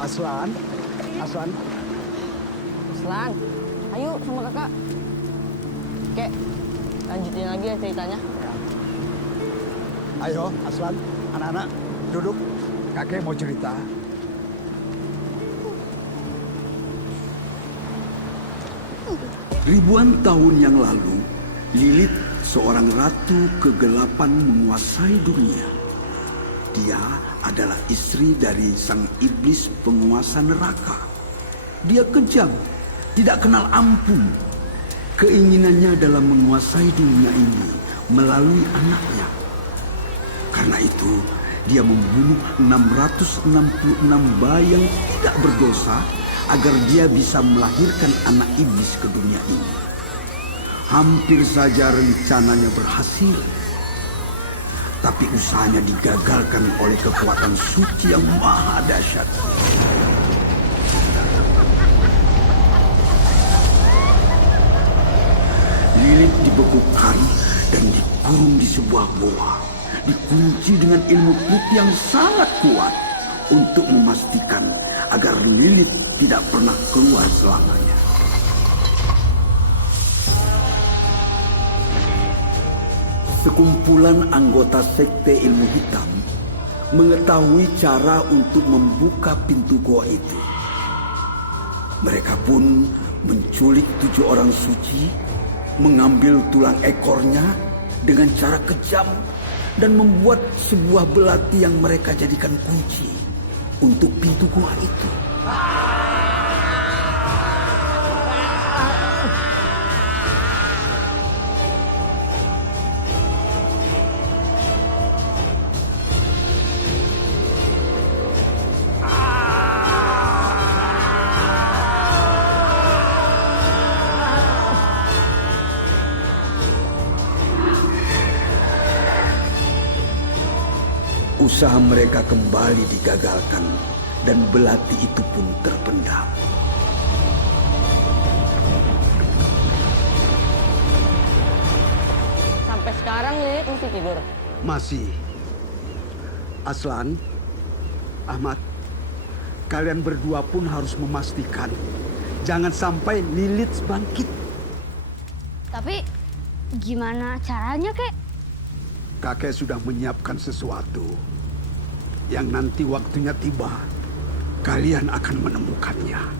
Aslan, Aslan. Aslan, ayo sama kakak. Kek, lanjutin lagi ya ceritanya. Ayo, Aslan, anak-anak, duduk. Kakek mau cerita. Ribuan tahun yang lalu, Lilith, seorang ratu kegelapan menguasai dunia. Dia adalah istri dari sang iblis penguasa neraka. Dia kejam, tidak kenal ampun. Keinginannya adalah menguasai dunia ini melalui anaknya. Karena itu, dia membunuh 666 bayi yang tidak berdosa agar dia bisa melahirkan anak iblis ke dunia ini. Hampir saja rencananya berhasil. Tapi usahanya digagalkan oleh kekuatan suci yang maha dahsyat. Lilith dibekukan dan dikurung di sebuah goa. Dikunci dengan ilmu putih yang sangat kuat untuk memastikan agar Lilith tidak pernah keluar selamanya. Sekumpulan anggota sekte ilmu hitam mengetahui cara untuk membuka pintu goa itu. Mereka pun menculik 7 orang suci, mengambil tulang ekornya dengan cara kejam dan membuat sebuah belati yang mereka jadikan kunci untuk pintu goa itu. Usaha mereka kembali digagalkan dan belati itu pun terpendam. Sampai sekarang Lilith masih tidur. Masih. Aslan, Ahmad, kalian berdua pun harus memastikan jangan sampai Lilith bangkit. Tapi gimana caranya, Kek? Kakek sudah menyiapkan sesuatu yang nanti waktunya tiba, kalian akan menemukannya.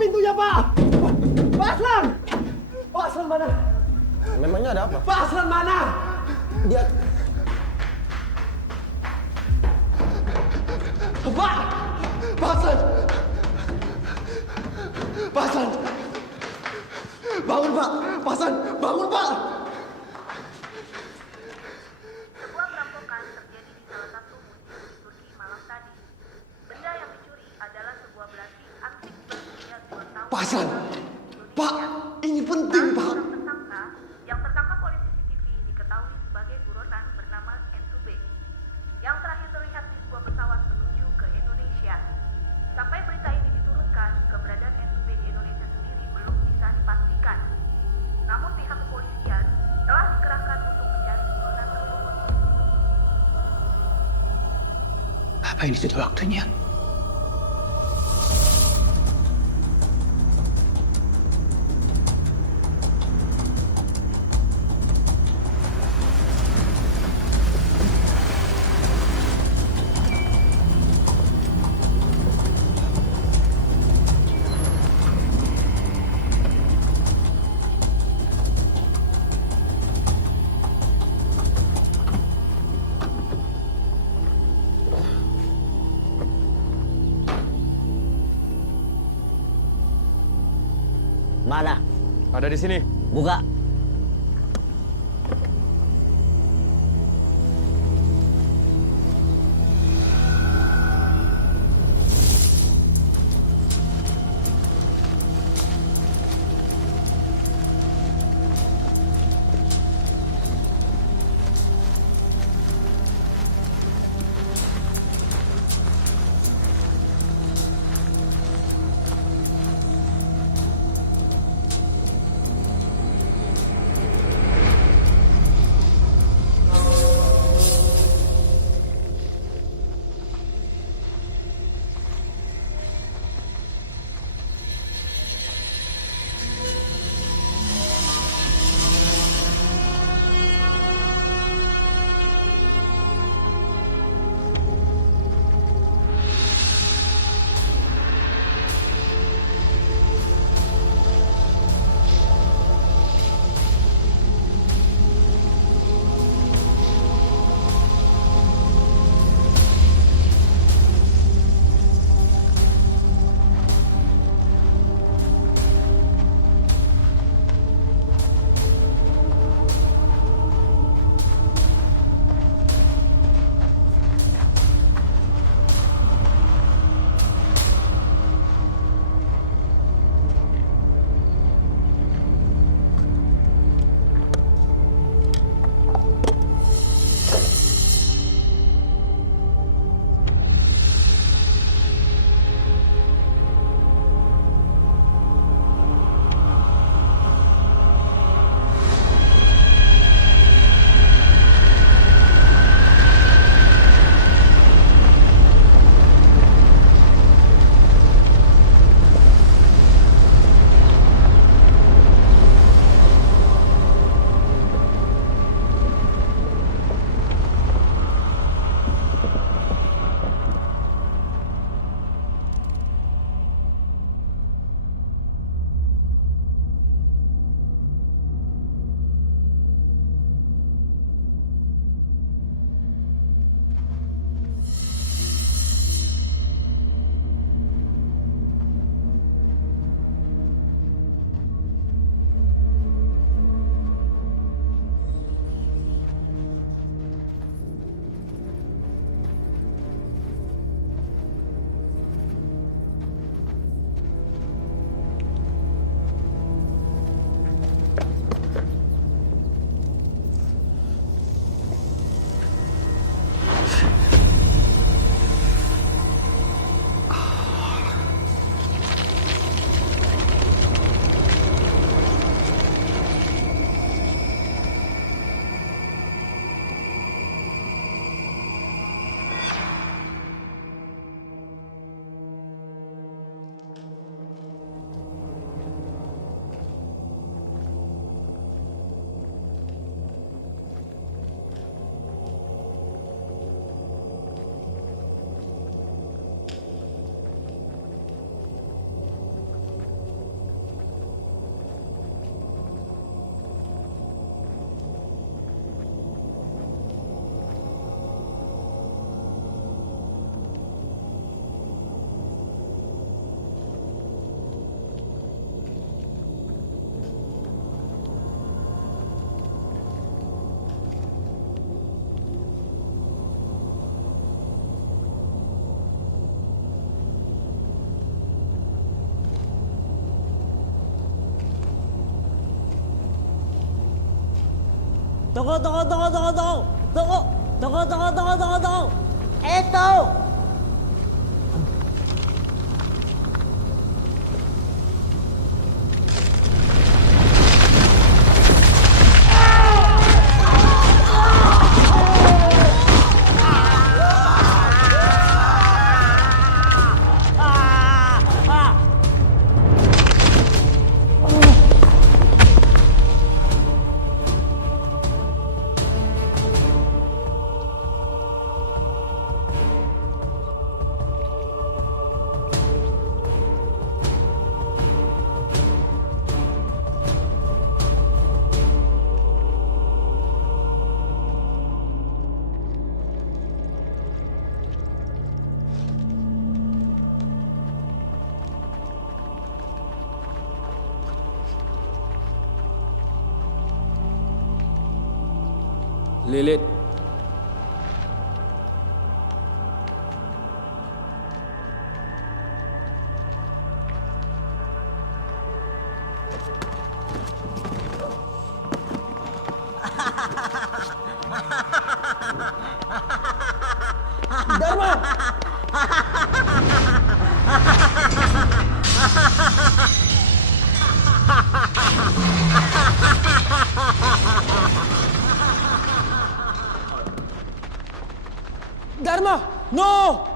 Pintunya, Pak! Pak Aslan! Pak Aslan mana? Memangnya ada apa? Pak Aslan mana? Dia... Pak! Pak Aslan! Pak Aslan! Bangun, Pak! Pak Aslan! Bangun, Pak! Sebuah perampokan terjadi di salah satu museum di Turki malam tadi. Benda yang dicuri adalah sebuah belati antik berusia 2 tahun. Pak Aslan! Pak! Ini penting, Pak! Seorang tersangka yang tertangkap oleh CCTV diketahui sebagai buronan bernama Entube yang terakhir terlihat di sebuah pesawat menuju ke Indonesia. Sampai berita ini diturunkan, keberadaan Entube di Indonesia sendiri belum bisa dipastikan. Namun pihak kepolisian telah dikerahkan untuk mencari buronan tersebut. Apa ini sudah waktunya? Mana? Ada di sini. Buka. Tunggu. Itu. Lilit. Dharma, no!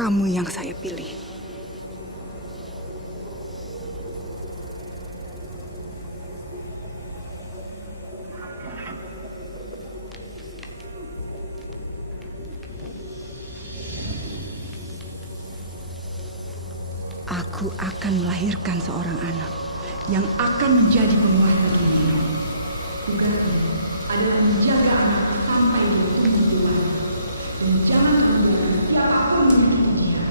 Kamu yang saya pilih. Aku akan melahirkan seorang anak yang akan menjadi penguasa dunia. Tugasmu adalah menjaga anakku sampai dia tumbuh dewasa dan jangan membiarkan siapapun memiliki dia.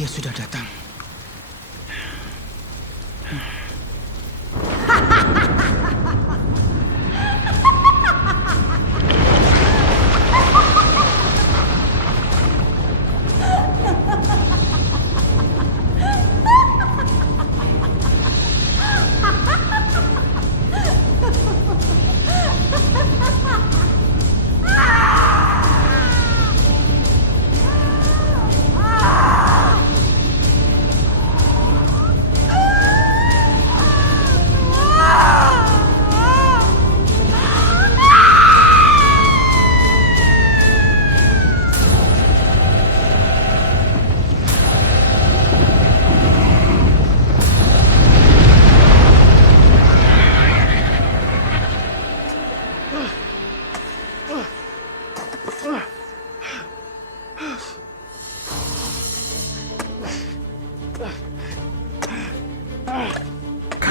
Dia sudah datang.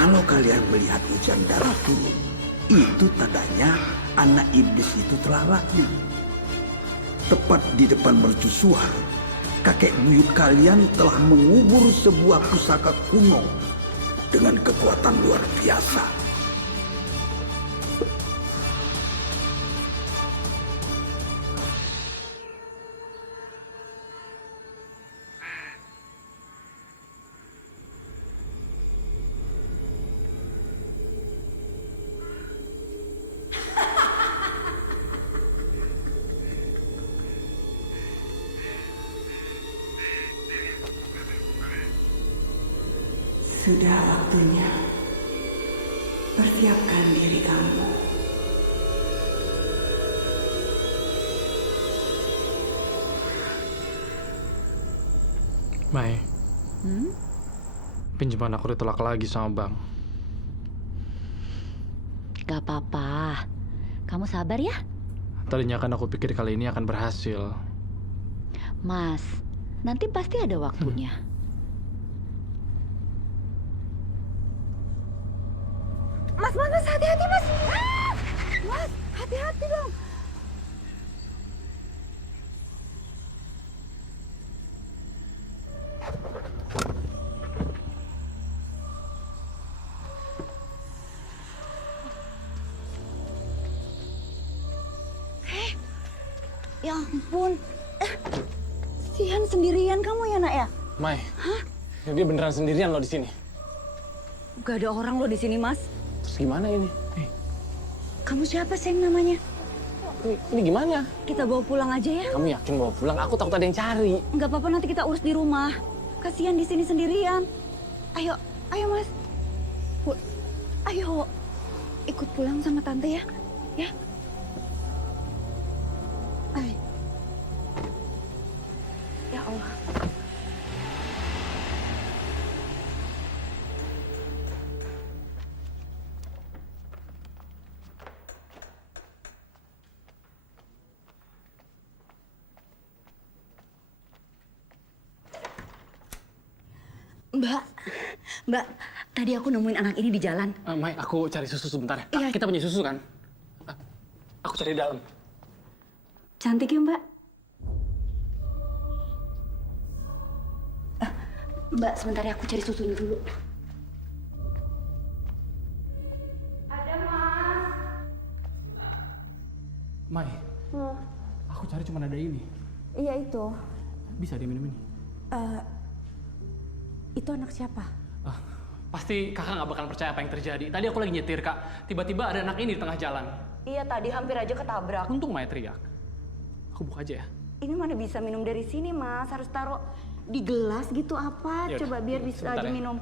Kalau kalian melihat hujan darah turun, itu tandanya anak iblis itu telah lahir. Tepat di depan mercusuar, kakek buyut kalian telah mengubur sebuah pusaka kuno dengan kekuatan luar biasa. Sudah waktunya. Persiapkan diri kamu. Mai. Pinjaman aku ditolak lagi sama bank. Gak apa-apa. Kamu sabar ya. Tadinya kan aku pikir kali ini akan berhasil. Mas, nanti pasti ada waktunya. Mas, hati-hati, Mas. Mas, hati-hati dong. Ya ampun. Sihan sendirian kamu ya, Nak ya? Mai, dia beneran sendirian loh di sini. Gak ada orang lo di sini, Mas. Terus gimana ini? Kamu siapa, Seng, namanya? Ini gimana? Kita bawa pulang aja ya? Kamu yakin bawa pulang? Aku takut ada yang cari. Nggak apa-apa, nanti kita urus di rumah. Kasihan di sini sendirian. Ayo, Mas. Ayo, ikut pulang sama tante ya. Ya. Ayo. Ya Allah. Mbak, tadi aku nemuin anak ini di jalan. Mai, aku cari susu sebentar ya. Iya. Kita punya susu kan? Aku cari di dalam. Cantik ya, Mbak? Mbak, sebentar ya, aku cari susunya dulu. Mai, aku cari cuma ada ini. Iya, itu. Bisa diminum ini? Itu anak siapa? Pasti kakak nggak bakal percaya apa yang terjadi. Tadi aku lagi nyetir, Kak. Tiba-tiba ada anak ini di tengah jalan. Iya, tadi hampir aja ketabrak. Untung Mai teriak. Aku buka aja ya. Ini mana bisa minum dari sini, Mas? Harus taruh di gelas gitu apa? Yaudah, Coba biar bisa sebentar aja ya. minum.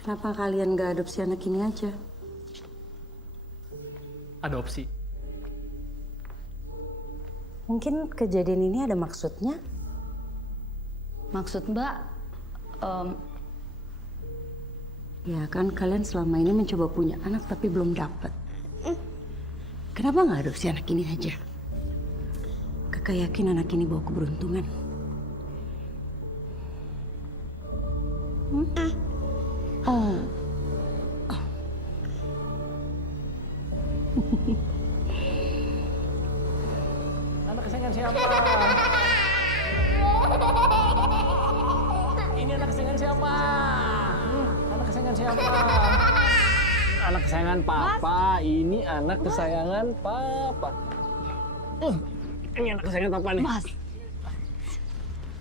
Kenapa kalian gak adopsi anak ini aja? Adopsi. Mungkin kejadian ini ada maksudnya? Maksud Mbak, Ya kan kalian selama ini mencoba punya anak tapi belum dapat. Kenapa nggak adopsi anak ini aja? Kakak yakin anak ini bawa keberuntungan. Oh. Anak kesayangan siapa? Ini anak kesayangan siapa? Anak kesayangan siapa? Anak kesayangan papa. Ini anak kesayangan papa. Ini anak kesayangan papa nih. Mas,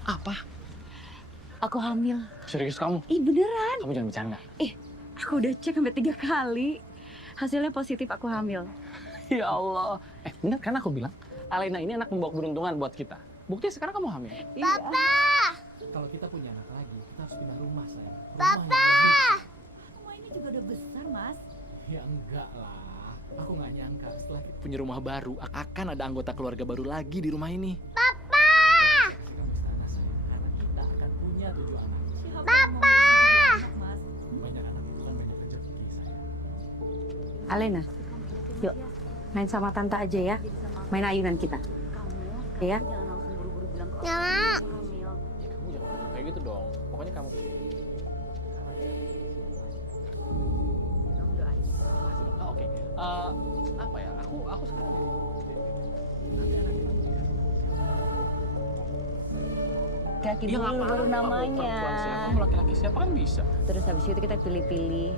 Apa? aku hamil. Serius kamu? Ih beneran? Kamu jangan bercanda. Aku udah cek sampai 3 kali. Hasilnya positif, aku hamil. Ya Allah. Bener kan aku bilang? Alena ini anak membawa keberuntungan buat kita. Buktinya sekarang kamu hamil. Papa! Kalau kita punya anak lagi, kita harus pindah rumah, sayang. Papa! Rumah ini juga udah besar, Mas. Ya enggak lah. Aku nggak nyangka setelah kita punya rumah baru, akan ada anggota keluarga baru lagi di rumah ini. Papa! Kami sana, sayang. Karena kita akan punya 7 anak. Papa! Banyak anak itu kan banyak rezeki, sayang. Alena, yuk main sama tante aja ya. Main ayunan kita. Ya. Nggak mau. Ya kamu jangan ngomong kayak gitu dong. Pokoknya kamu. Oh, oke. Apa ya? Aku sekarang. Laki Ya, dulu nggak baru apa-apa. namanya. Perempuan siapa, mau laki-laki siapa kan bisa. Terus habis itu kita pilih-pilih.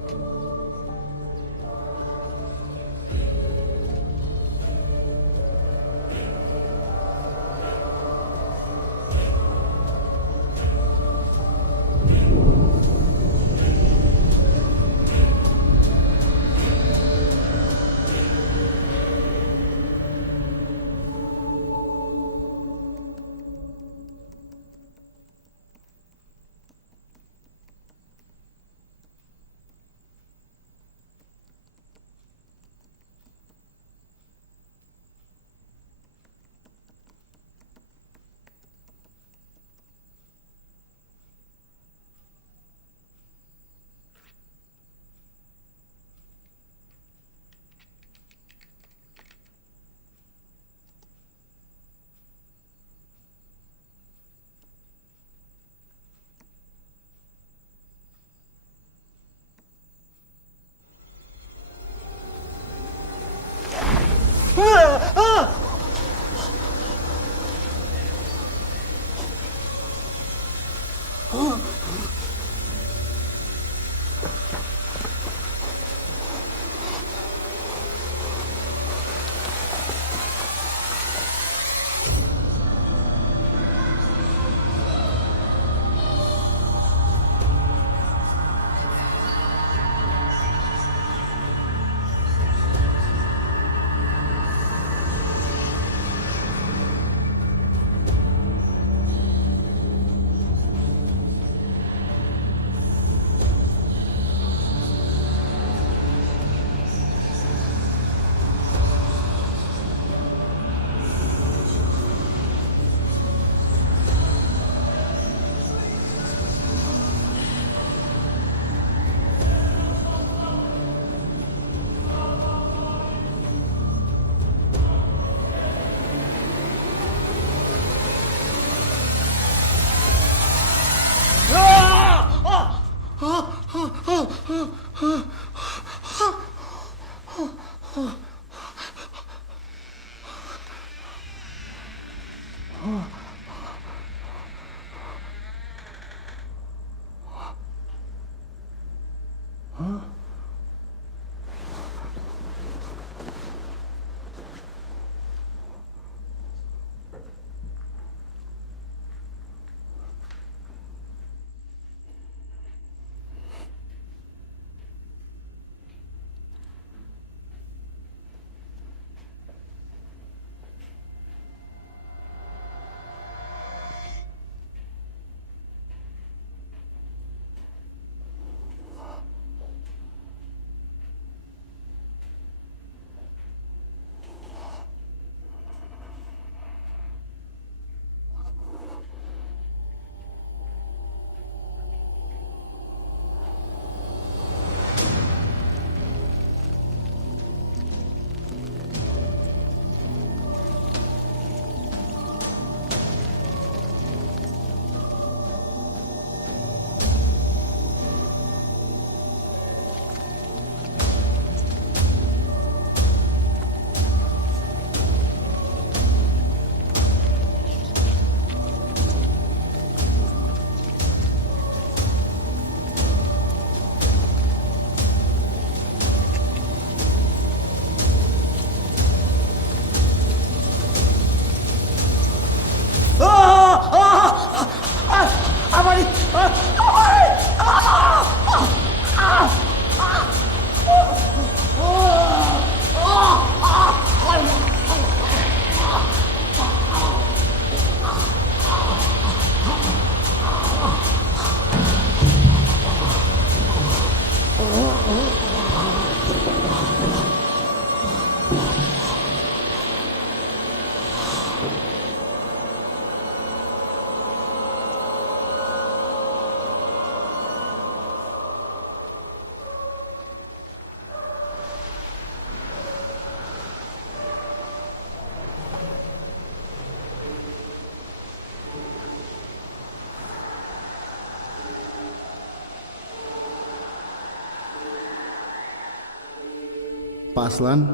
Pak Aslan,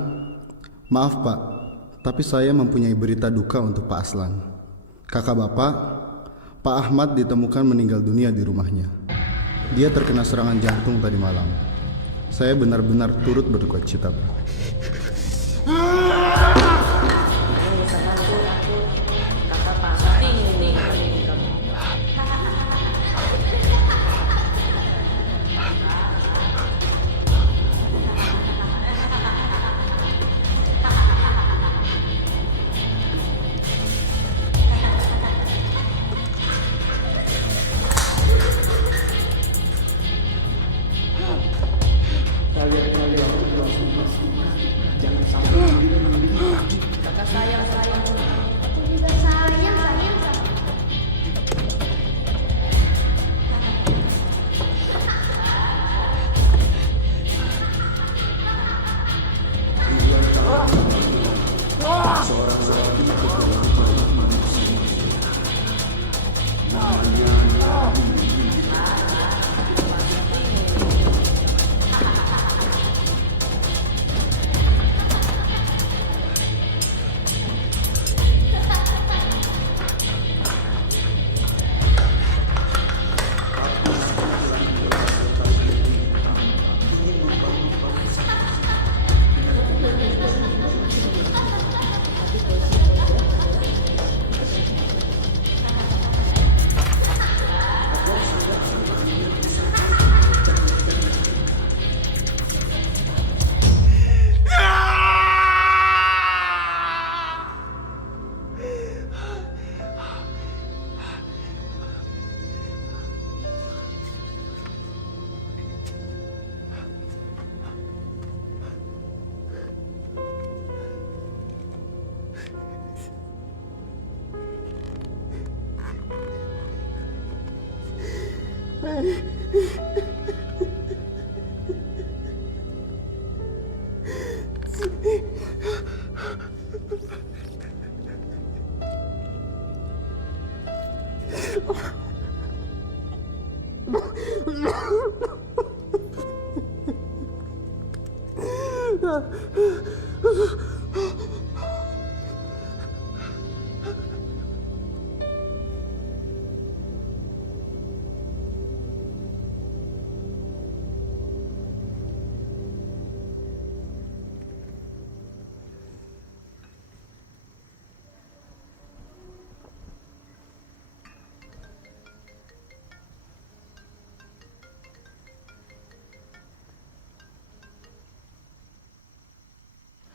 maaf Pak, tapi saya mempunyai berita duka untuk Pak Aslan. Kakak Bapak, Pak Ahmad ditemukan meninggal dunia di rumahnya. Dia terkena serangan jantung tadi malam. Saya benar-benar turut berduka cita. Kalian jangan sampai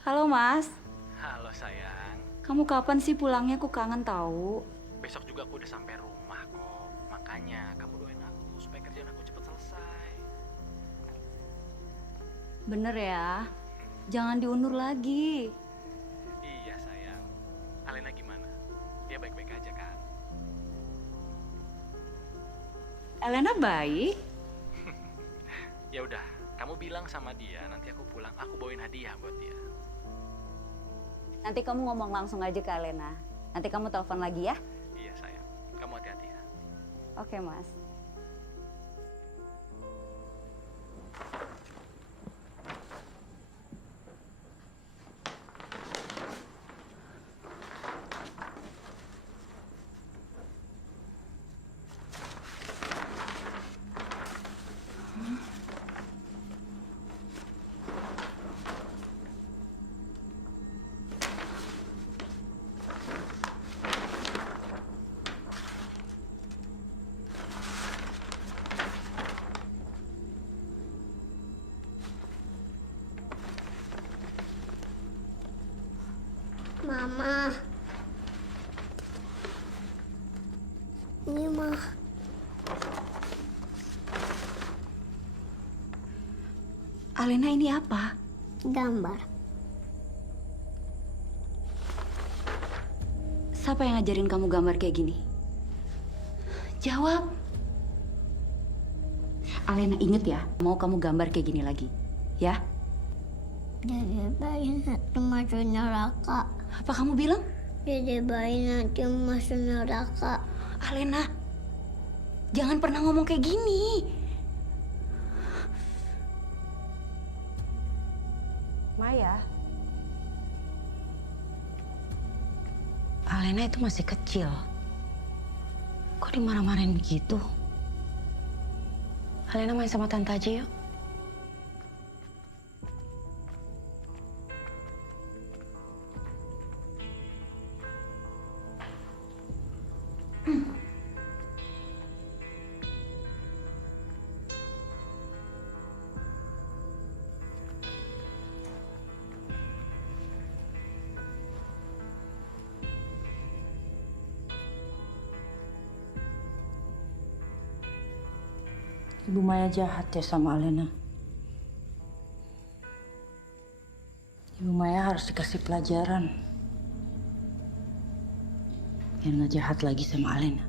Halo Mas, Halo sayang, kamu kapan sih pulangnya? Aku kangen tahu. besok juga aku udah sampai rumah kok. Makanya kamu doain aku supaya kerjaan aku cepat selesai. Bener ya, jangan diundur lagi. Iya sayang. Alena gimana? Dia baik-baik aja kan? Elena baik. Ya udah, kamu bilang sama dia nanti aku pulang aku bawain hadiah buat dia. Nanti kamu ngomong langsung aja ke Elena. Nanti kamu telepon lagi ya. Iya sayang, kamu hati-hati ya. Oke Mas. Mama. Ini mah. Alena ini apa? Gambar. Siapa yang ngajarin kamu gambar kayak gini? Jawab. Alena inget ya, mau kamu gambar kayak gini lagi. Ya? Dede bayi nanti masuk neraka. Apa kamu bilang? Dede bayi nanti masuk neraka. Alena, jangan pernah ngomong kayak gini. Maya. Alena itu masih kecil. Kok dimarah-marahin begitu? Alena main sama tante aja yuk. Ibu Maya jahat ya sama Alena. Ibu Maya harus dikasih pelajaran. Biar nggak jahat lagi sama Alena.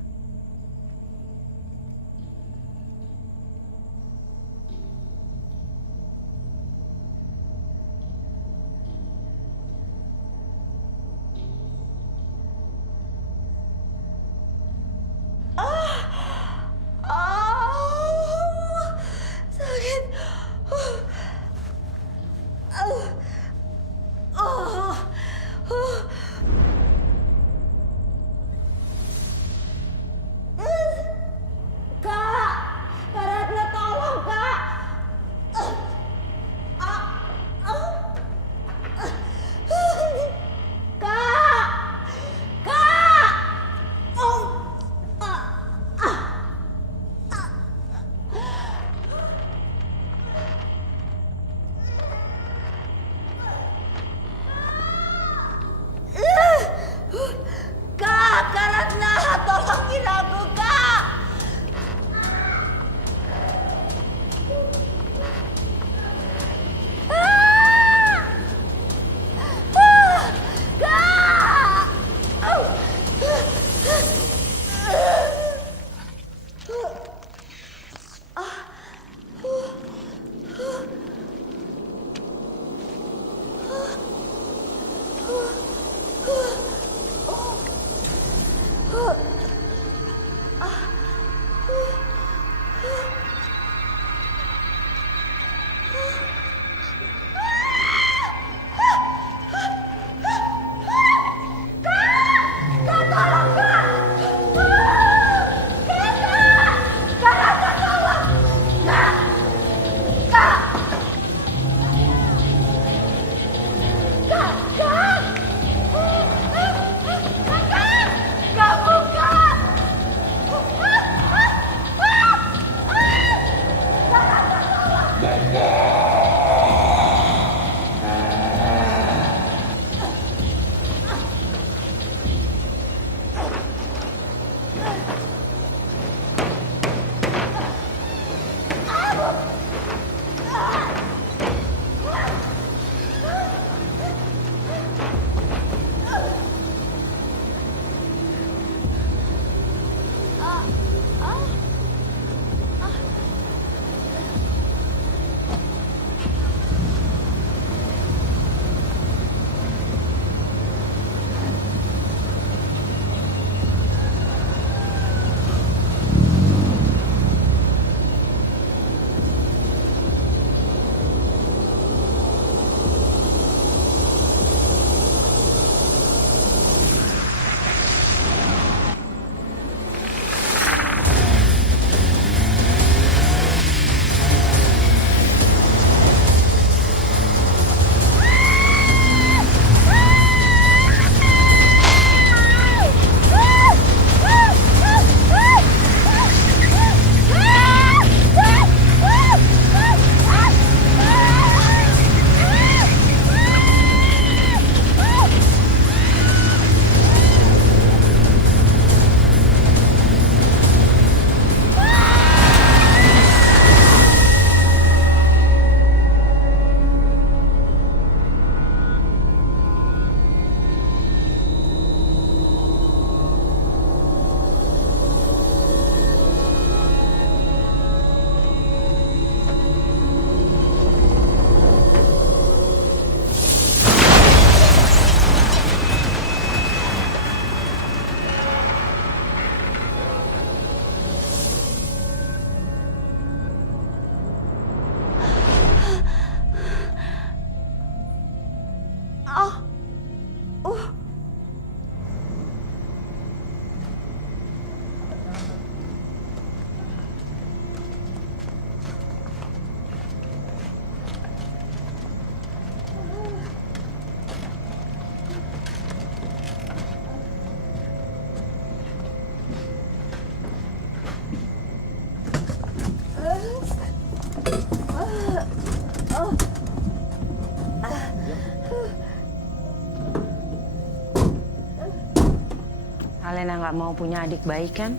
Alena nggak mau punya adik baik kan?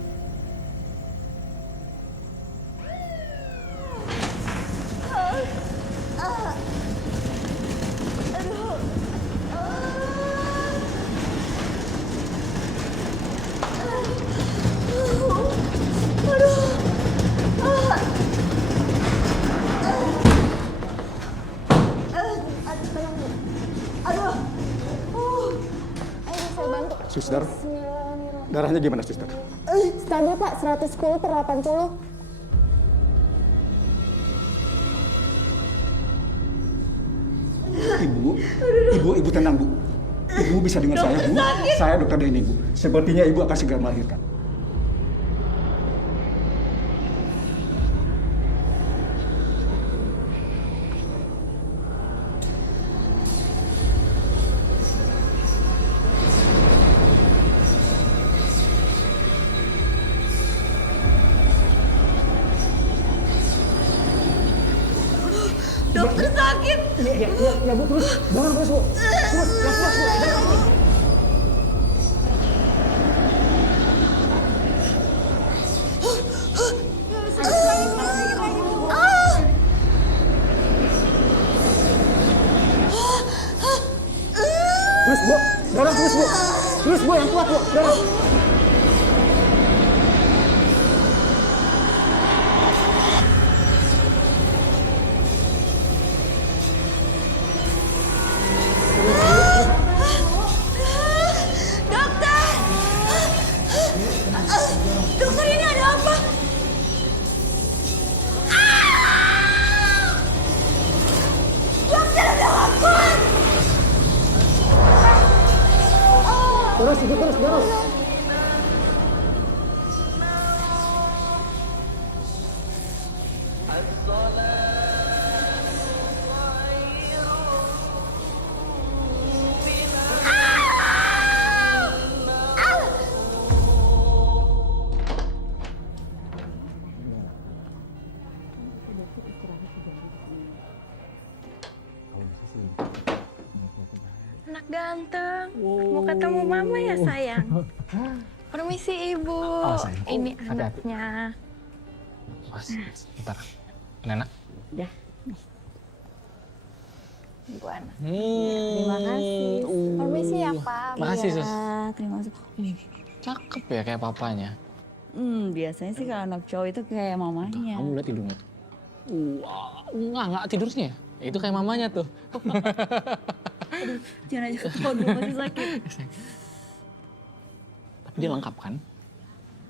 Suster, darahnya gimana, Suster? Stabil, Pak. 110/80. Ibu tenang, Bu. Ibu bisa dengar saya, Bu. Saya dokter Denny, Bu. Sepertinya Ibu akan segera melahirkan. Dokter sakit. Ya Bu, terus. Jangan terus, Bu. Terus, Bu. Terus, Bu. Dorong terus, Bu. Terus, Bu, yang kuat, Bu. Dorong. Ganteng. Mau ketemu mama ya sayang? Permisi ibu. Sayang. Ini Hati-hati. anaknya. Mas, bentar. Nenek. Udah. Ibu anak. Terima kasih. Permisi ya Pak. Makasih, Sus. Terima kasih. Cakep ya kayak papanya. Biasanya sih kalau anak cowok itu kayak mamanya. Kamu lihat hidungnya tuh. Enggak tidurnya. Itu kayak mamanya tuh. Jangan aja ketawa dulu, masih sakit. Tapi dia lengkap kan?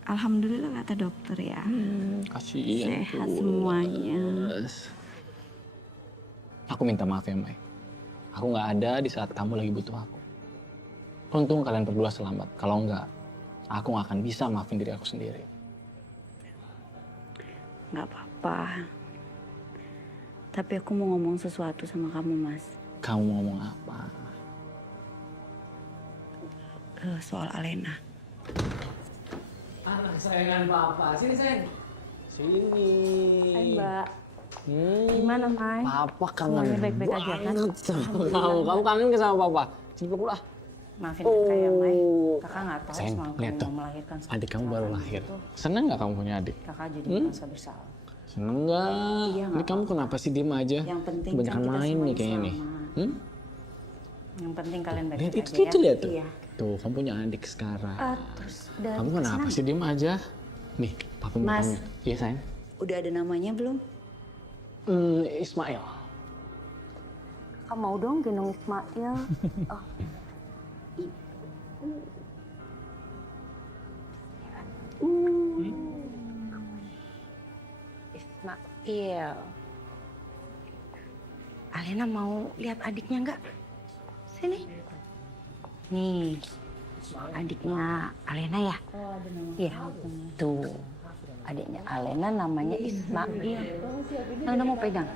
Alhamdulillah kata dokter ya. Kasihan. Sehat semuanya. Aku minta maaf ya, Mai. Aku nggak ada di saat kamu lagi butuh aku. Untung kalian berdua selamat. Kalau enggak, aku nggak akan bisa maafin diri aku sendiri. Nggak apa-apa. Tapi aku mau ngomong sesuatu sama kamu, Mas. Kamu mau ngomong apa? Soal Alena. Anak kesayangan Papa. Sini, sayang. Sini. Hai Mbak. Gimana Mai? Papa kangen. Semuanya baik-baik aja kan? Kamu kangen ke sama Papa? Sini peluk lah. Maafin kakak ya, Mai. Kakak nggak tahu Sayang, semalam lihat kamu tuh. mau melahirkan. Adik kamu baru lahir. Seneng nggak kamu punya adik? Kakak jadi merasa bersalah. Seneng nggak? Iya, Ini kamu kenapa sih diem aja? Yang penting Kebanyakan kan kita main nih semuanya kayaknya nih. Yang penting kalian Lihat baik-baik itu, aja ya. lihat tuh. Iya. Tuh, kamu punya adik sekarang. Terus udah Kamu kenapa sih diem aja? Nih, Papa mau Mas. kamu. Iya, sayang. Udah ada namanya belum? Ismail. Kamu mau dong gendong Ismail? Oh. Ismail. Alena mau lihat adiknya nggak? Sini. Nih, adiknya Alena ya? Iya, tuh. Adiknya Alena namanya Ismail. Alena mau pegang?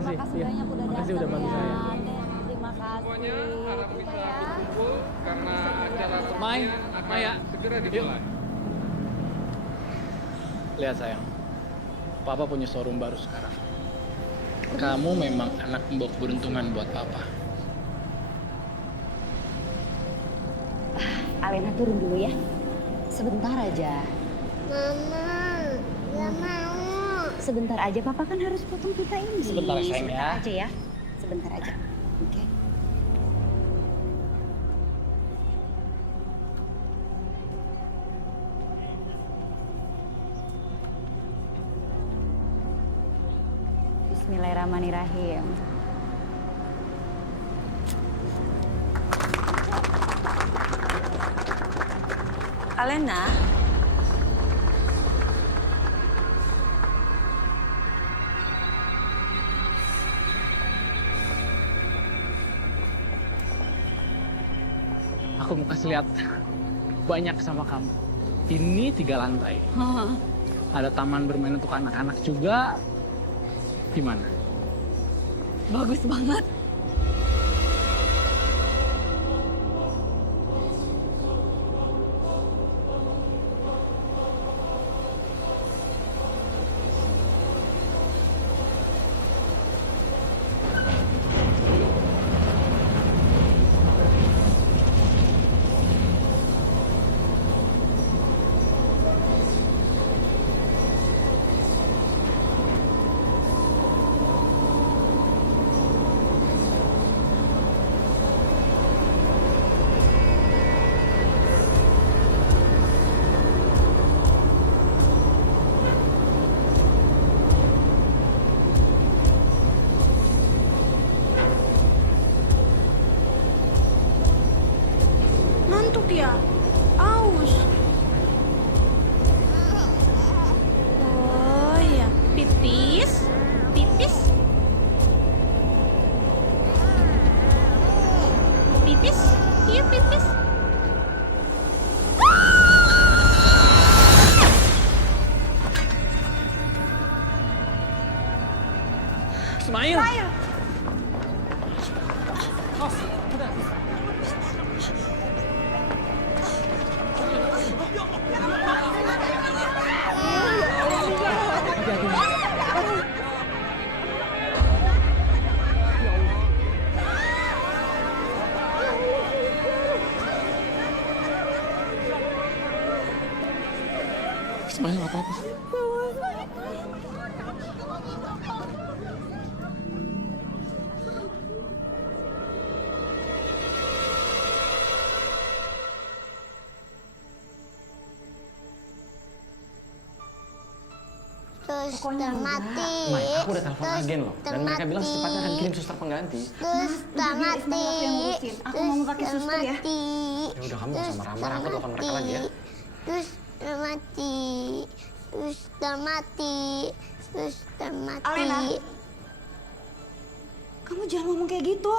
Makasih banyak udah bantu saya. Terima kasih. Semuanya harap bisa berkumpul karena acara Mai, akan Maya, segera dimulai. Lihat sayang, Papa punya showroom baru sekarang. Kamu memang anak membawa keberuntungan buat Papa. Alena turun dulu ya. Sebentar aja. Mama, nggak mau. Sebentar aja, Papa kan harus potong kita ini. Sebentar ya, sayang, Sebentar ya. aja ya. Sebentar aja. Oke. Bismillahirrahmanirrahim. Alena. Aku mau kasih lihat banyak sama kamu. Ini 3 lantai. Ada taman bermain untuk anak-anak juga. Gimana? Bagus banget. Ngantuk ya? Aus. Oh iya, pipis. Pipis. Pipis. Iya pipis. Bos, udah. Semuanya nggak apa-apa. Suster mati. Mai, aku udah telepon agen loh. Dan mereka bilang secepatnya akan kirim suster pengganti. Suster mati. Aku mau pakai suster ya. Ya udah, kamu gak usah marah-marah. Aku telepon mereka lagi ya. Suster mati. Suster mati. Suster mati. Alena, kamu jangan ngomong kayak gitu.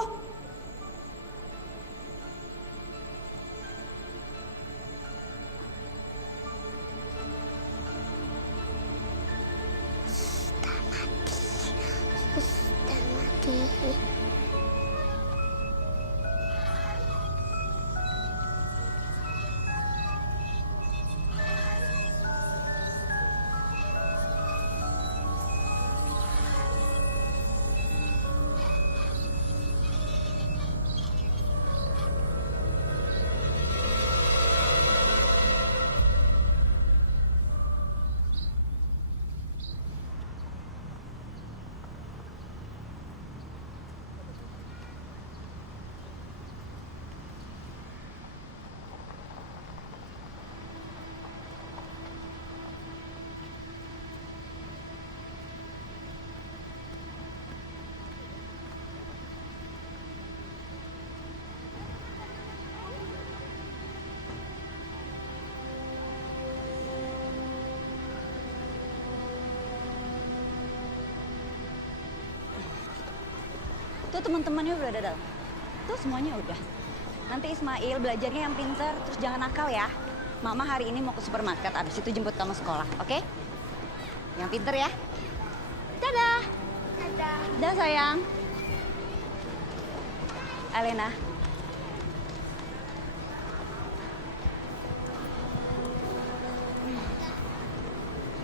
Suster mati. Tuh teman-temannya udah datang. Tuh semuanya udah. Nanti Ismail belajarnya yang pinter, terus jangan nakal ya. Mama hari ini mau ke supermarket, abis itu jemput kamu sekolah, oke? Yang pinter ya. Dadah. Dadah. Dadah sayang. Alena.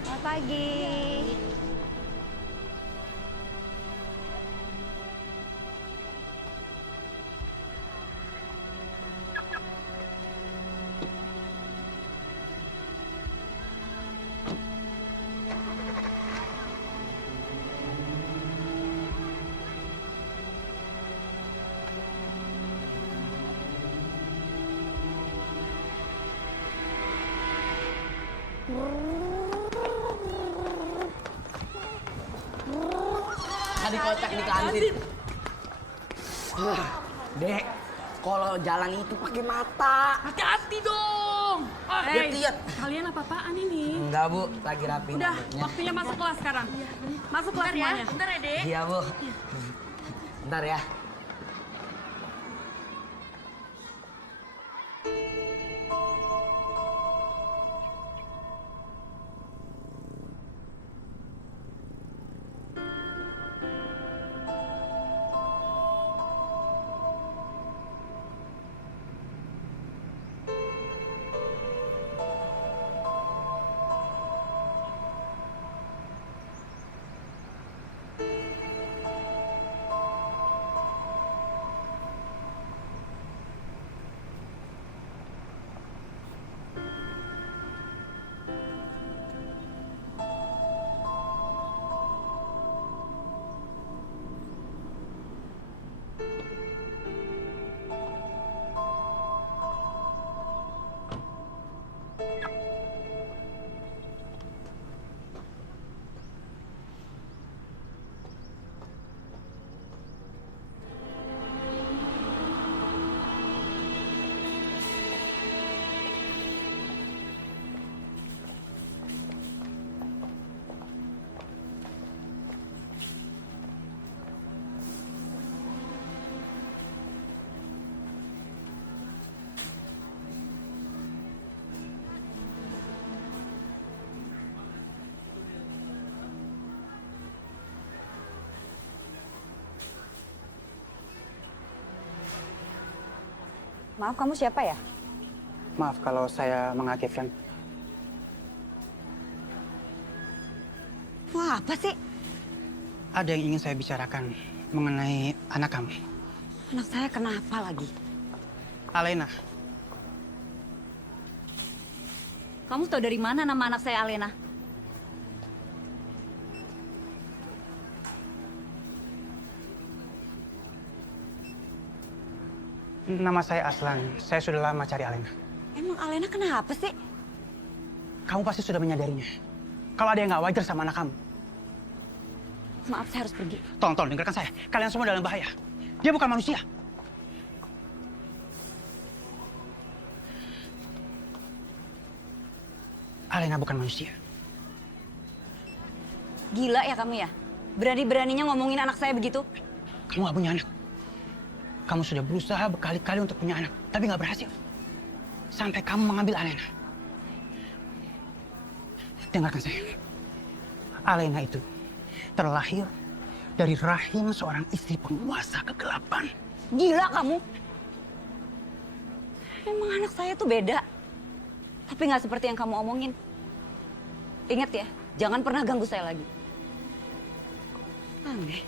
Selamat pagi. Dikocak di kantin. Dek, kalau jalan itu pakai mata. Hati-hati dong. Lihat. Kalian apa-apaan ini? Enggak, Bu, lagi rapi. Udah, rambutnya. waktunya masuk kelas sekarang. Masuk kelas semuanya. Bentar ya, Dek. Iya, Bu. Bentar ya. Maaf, kamu siapa ya? Maaf kalau saya mengagetkan. Wah, apa sih? Ada yang ingin saya bicarakan mengenai anak kamu. Anak saya kenapa lagi? Alena. Kamu tahu dari mana nama anak saya Alena? Nama saya Aslan. Saya sudah lama cari Alena. Emang Alena kenapa sih? Kamu pasti sudah menyadarinya. Kalau ada yang nggak wajar sama anak kamu. Maaf, saya harus pergi. Tolong, dengarkan saya. Kalian semua dalam bahaya. Dia bukan manusia. Alena bukan manusia. Gila ya kamu ya? Berani-beraninya ngomongin anak saya begitu? Kamu nggak punya anak. Kamu sudah berusaha berkali-kali untuk punya anak, tapi nggak berhasil. Sampai kamu mengambil Alena. Dengarkan saya. Alena itu terlahir dari rahim seorang istri penguasa kegelapan. Gila kamu? Emang anak saya tuh beda. Tapi nggak seperti yang kamu omongin. Ingat ya, jangan pernah ganggu saya lagi. Aneh.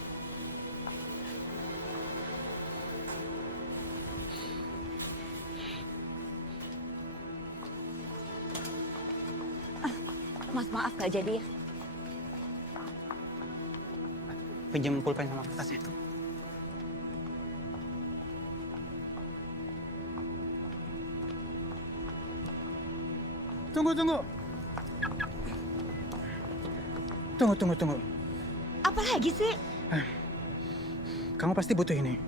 Mas, maaf gak jadi ya. Pinjam pulpen sama kertasnya. Tunggu. Apa lagi sih? Kamu pasti butuh ini.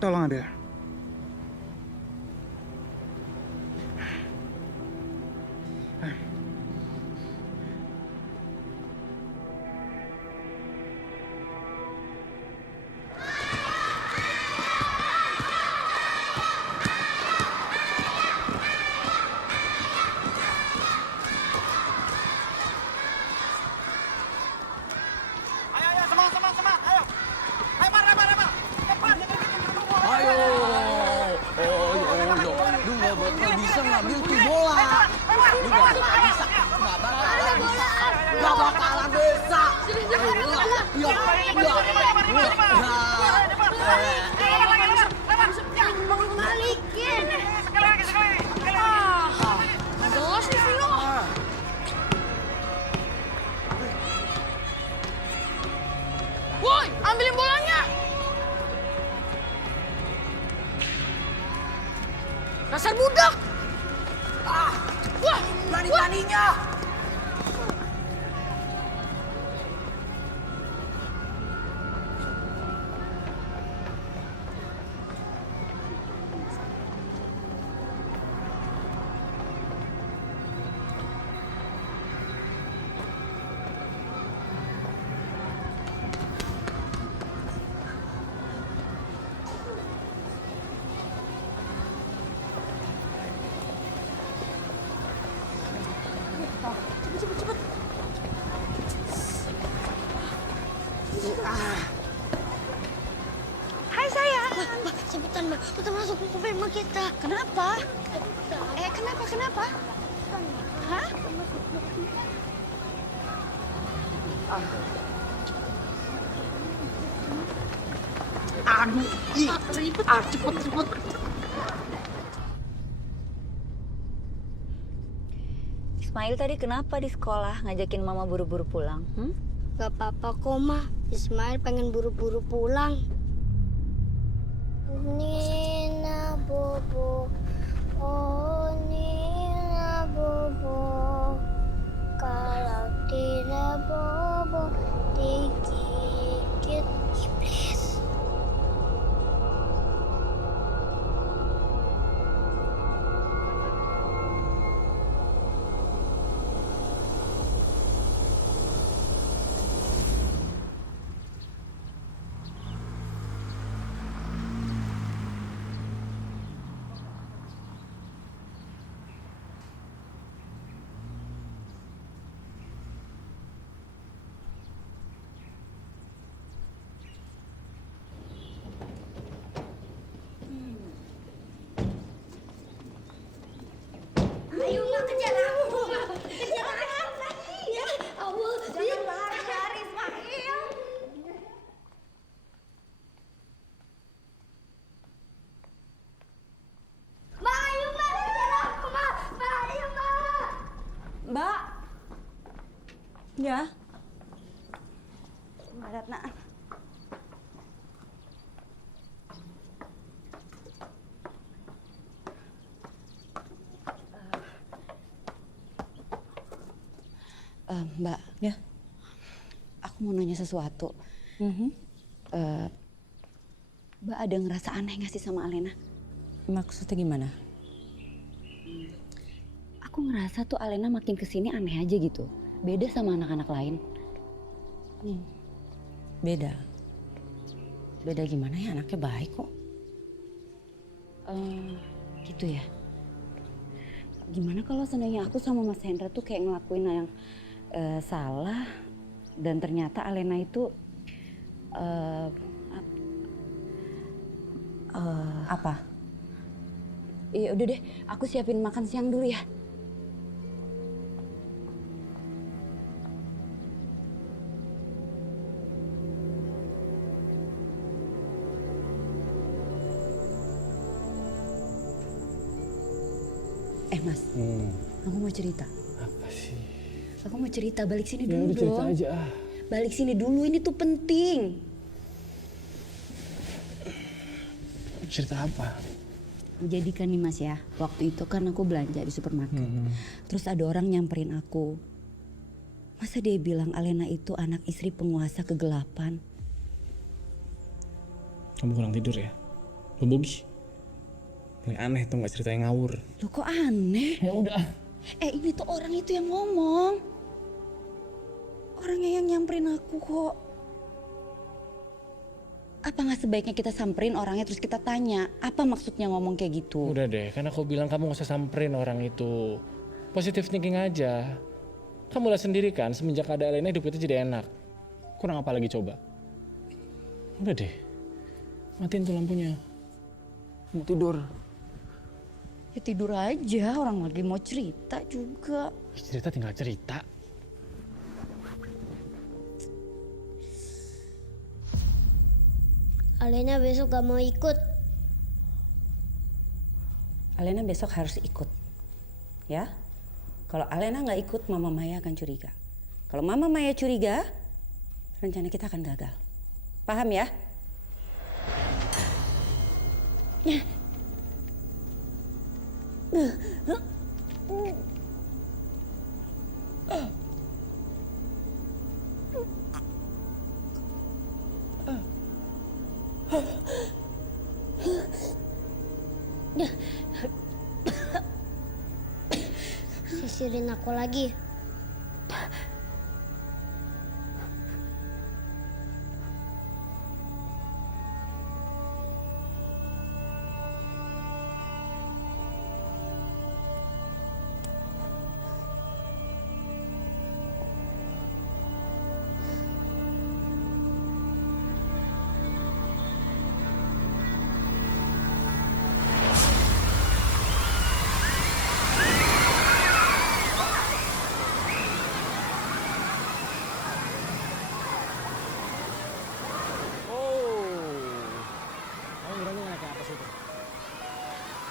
Tolong ambil. Woi, ambilin bolanya. Dasar budak. Wah, berani-beraninya. Cepet. Hai sayang. Cepetan, Mbak. Kita masuk ke rumah kita. Kenapa? Kenapa? Hah? Aduh, ribet. Cepet. Ismail tadi kenapa di sekolah ngajakin mama buru-buru pulang? Gak apa-apa kok, Ma. Ismail pengen buru-buru pulang. Nina Bobo, oh Nina Bobo, kalau tidak Bobo digigit iblis. kejar aku. Kejar apa? Ya Allah. Jangan lari-lari, Ismail. Ma, ayo Ma, kejar aku Ma. Ma, ayo Ma. Mbak. Ya. Mbak Ratna. Mbak, ya, aku mau nanya sesuatu. Mbak ada ngerasa aneh nggak sih sama Alena? Maksudnya gimana? Aku ngerasa tuh Alena makin kesini aneh aja gitu. Beda sama anak-anak lain. Beda. Beda gimana ya? Anaknya baik kok. Gitu ya. Gimana kalau seandainya aku sama Mas Hendra tuh kayak ngelakuin yang salah dan ternyata Alena itu apa? Iya udah deh, aku siapin makan siang dulu ya. Mas, aku mau cerita. Apa sih? Aku mau cerita, balik sini Ya dulu udah cerita dong. aja Balik sini dulu, ini tuh penting. Cerita apa? Jadi kan nih Mas ya, waktu itu kan aku belanja di supermarket. Terus ada orang nyamperin aku. Masa dia bilang Alena itu anak istri penguasa kegelapan? Kamu kurang tidur ya? Lo bogi? Ini aneh tuh, gak ceritanya ngawur. Loh kok aneh? Ya udah. Ini tuh orang itu yang ngomong. Orangnya yang nyamperin aku kok. Apa nggak sebaiknya kita samperin orangnya terus kita tanya, apa maksudnya ngomong kayak gitu? Udah deh, kan aku bilang kamu gak usah samperin orang itu. Positive thinking aja. Kamu lihat sendiri kan, semenjak ada Alena hidup itu jadi enak. Kurang apa lagi coba? Udah deh, matiin tuh lampunya. Mau tidur. Ya tidur aja, orang lagi mau cerita juga. Cerita tinggal cerita. Alena besok gak mau ikut. Alena besok harus ikut. Ya? Kalau Alena nggak ikut, Mama Maya akan curiga. Kalau Mama Maya curiga, rencana kita akan gagal. Paham ya? Sisirin aku lagi.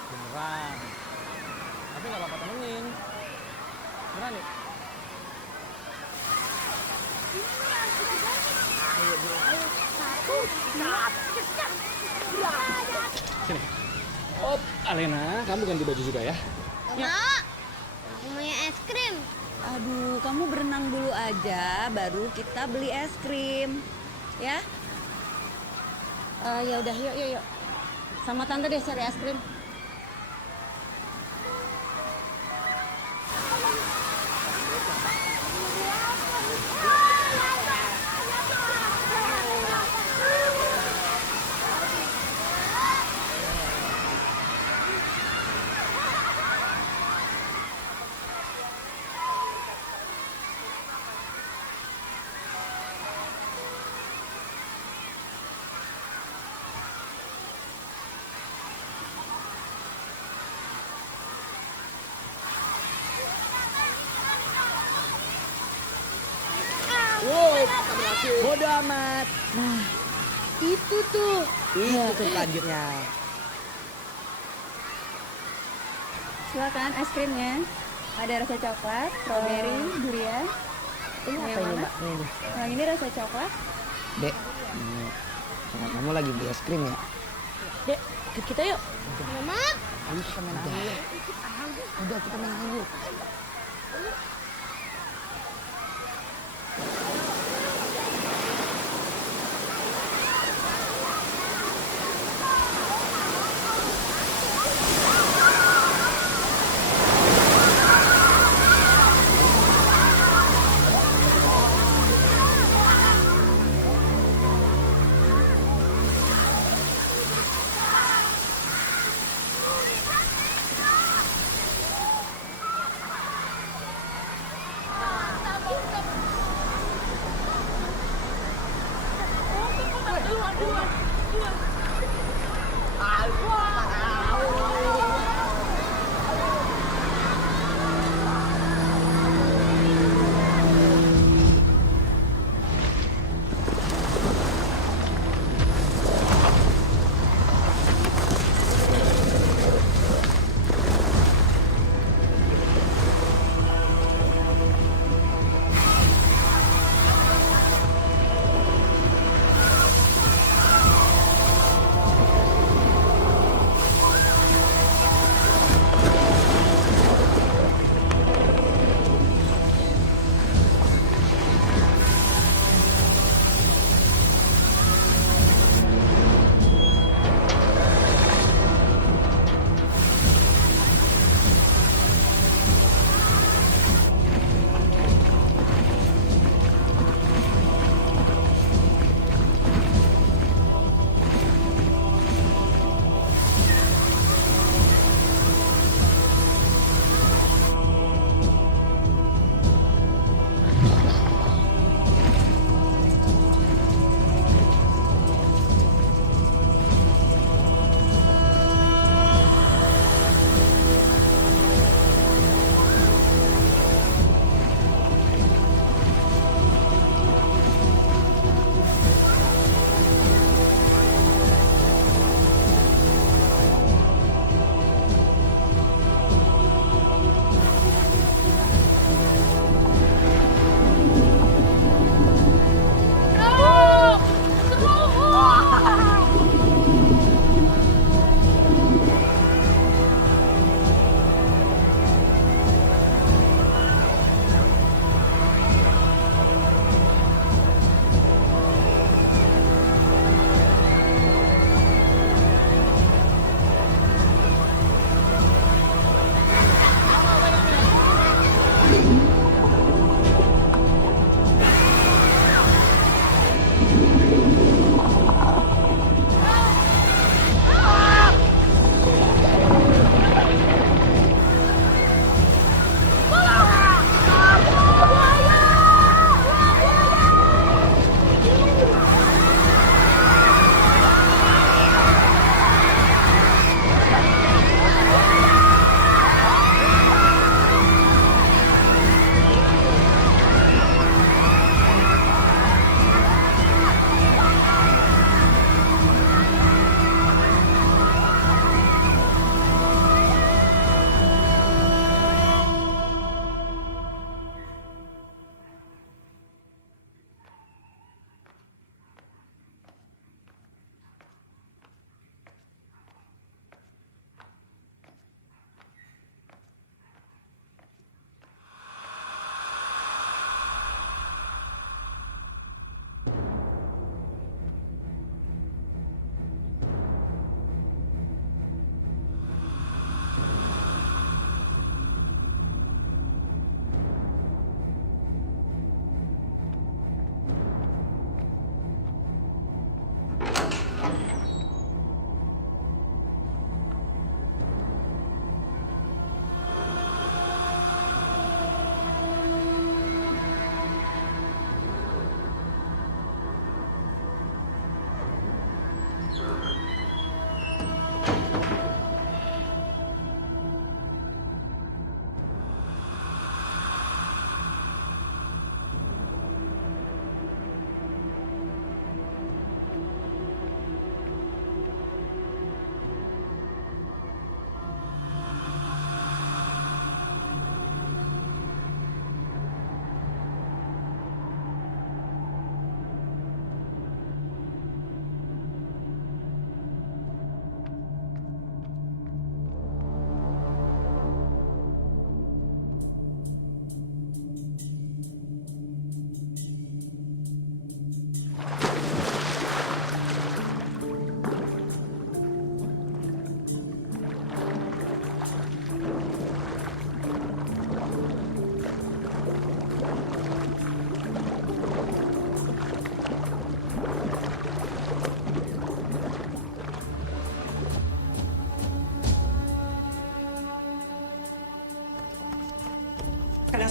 Beneran. Tapi gak apa-apa temenin. Beneran nih? Sini. Oh, Alena, kamu ganti baju juga ya? Mak, aku mau es krim. Aduh, kamu berenang dulu aja, baru kita beli es krim, ya? Ya udah, yuk. Sama tante deh cari es krim. Bodoh amat. Nah, itu tuh. Itu tuh selanjutnya. Silakan es krimnya. Ada rasa coklat, strawberry, durian. Ini apa ini, Mbak? Ini. Yang ini rasa coklat. Dek, kamu lagi beli es krim ya? Dek, ikut kita yuk. Mama. Ayo kita main aja. Udah kita main aja.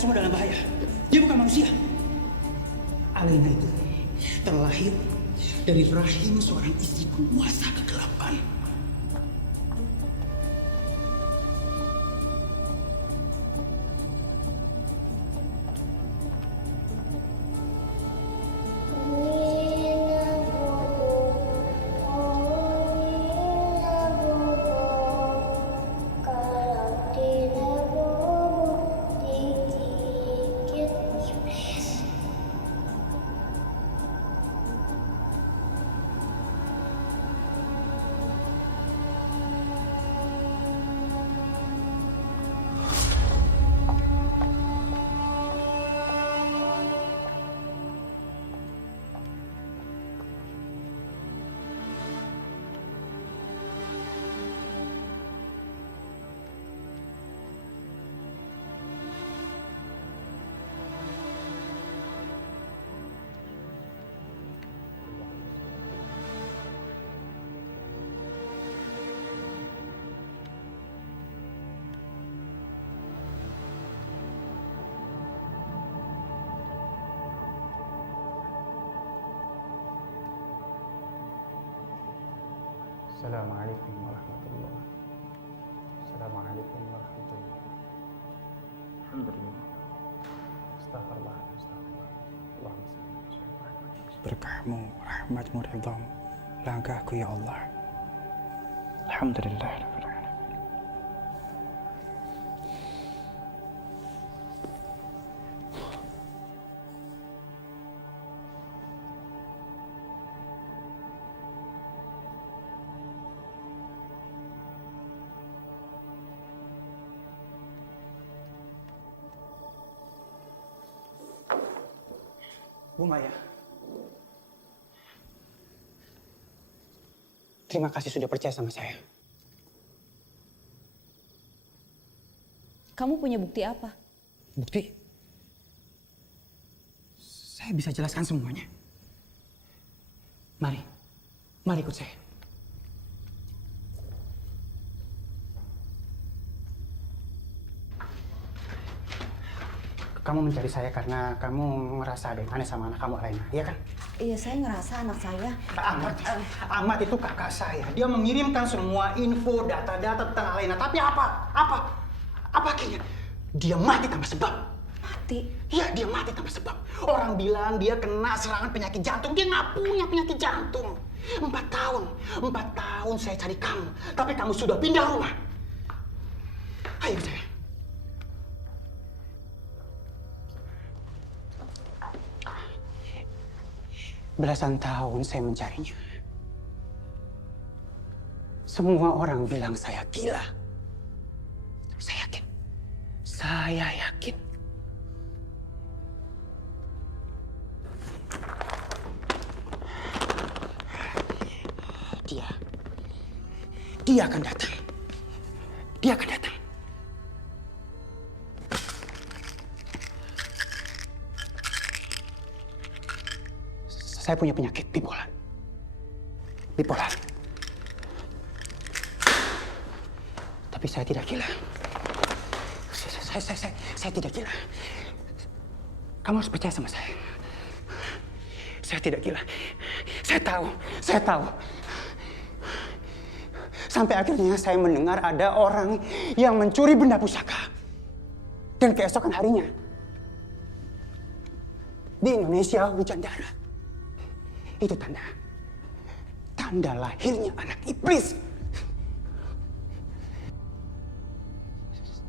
semua dalam bahaya. Dia bukan manusia. Alena itu terlahir dari rahim seorang istri penguasa kegelapan. Assalamualaikum warahmatullahi. Assalamualaikum warahmatullahi. Alhamdulillah. Astagfirullah. Astagfirullah. Allahumma berkahmu, rahmatmu, ridhamu, langkahku ya Allah. Alhamdulillah. Bu Maya, terima kasih sudah percaya sama saya. Kamu punya bukti apa? Bukti? Saya bisa jelaskan semuanya. Mari ikut saya. Kamu mencari saya karena kamu ngerasa ada yang aneh sama anak kamu, Alena, iya kan? Iya, saya ngerasa anak saya. Ahmad itu kakak saya. Dia mengirimkan semua info, data-data tentang Alena. Tapi apa? Apa akhirnya? Dia mati tanpa sebab. Mati? Iya, dia mati tanpa sebab. Orang bilang dia kena serangan penyakit jantung. Dia nggak punya penyakit jantung. 4 tahun saya cari kamu. Tapi kamu sudah pindah rumah. Ayo saya. Belasan tahun saya mencarinya. Semua orang bilang saya gila. Saya yakin. Dia akan datang. Dia akan datang. Saya punya penyakit bipolar. Tapi saya tidak gila. Saya tidak gila. Kamu harus percaya sama saya. Saya tidak gila. Saya tahu. Sampai akhirnya saya mendengar ada orang yang mencuri benda pusaka. Dan keesokan harinya, di Indonesia hujan darah. Itu tanda lahirnya anak iblis.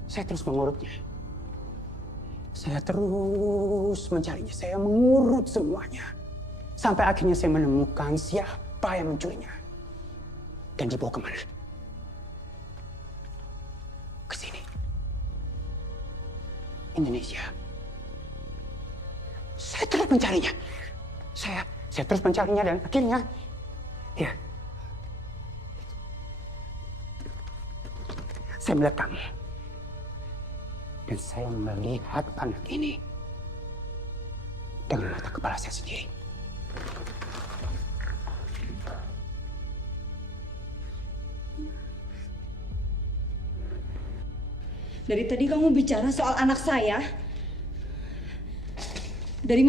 Saya terus mengurutnya. Saya terus mencarinya. Saya mengurut semuanya. Sampai akhirnya saya menemukan siapa yang mencurinya. Dan dibawa kemana? Ke sini. Indonesia. Saya terus mencarinya. Saya terus mencarinya dan akhirnya, ya, saya melihat kamu. Dan saya melihat anak ini dengan mata kepala saya sendiri. Dari tadi kamu bicara soal anak saya, Dari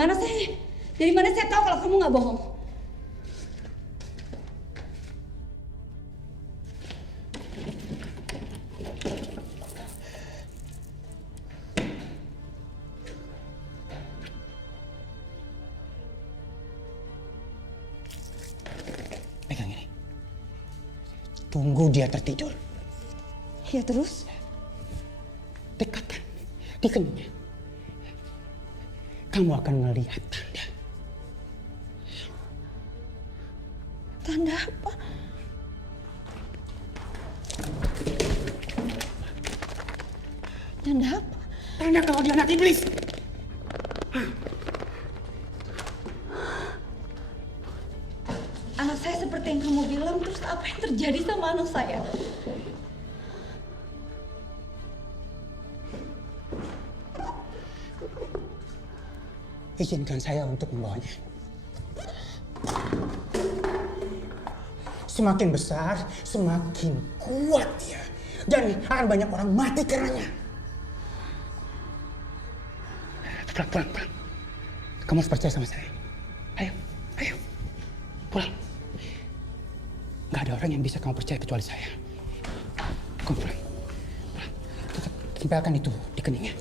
mana saya tahu kalau kamu nggak bohong? Pegang ini. Tunggu dia tertidur. Ya terus? Dekatkan di keningnya. Kamu akan melihat tanda. Tanda apa? Tanda apa? Tanda kalau dia anak iblis. Anak saya seperti yang kamu bilang, terus apa yang terjadi sama anak saya? Izinkan saya untuk membawanya. Semakin besar, semakin kuat dia. Dan akan banyak orang mati karenanya. Pulang. Kamu harus percaya sama saya. Ayo. Pulang. Gak ada orang yang bisa kamu percaya kecuali saya. Kamu pulang. Tempelkan itu di keningnya.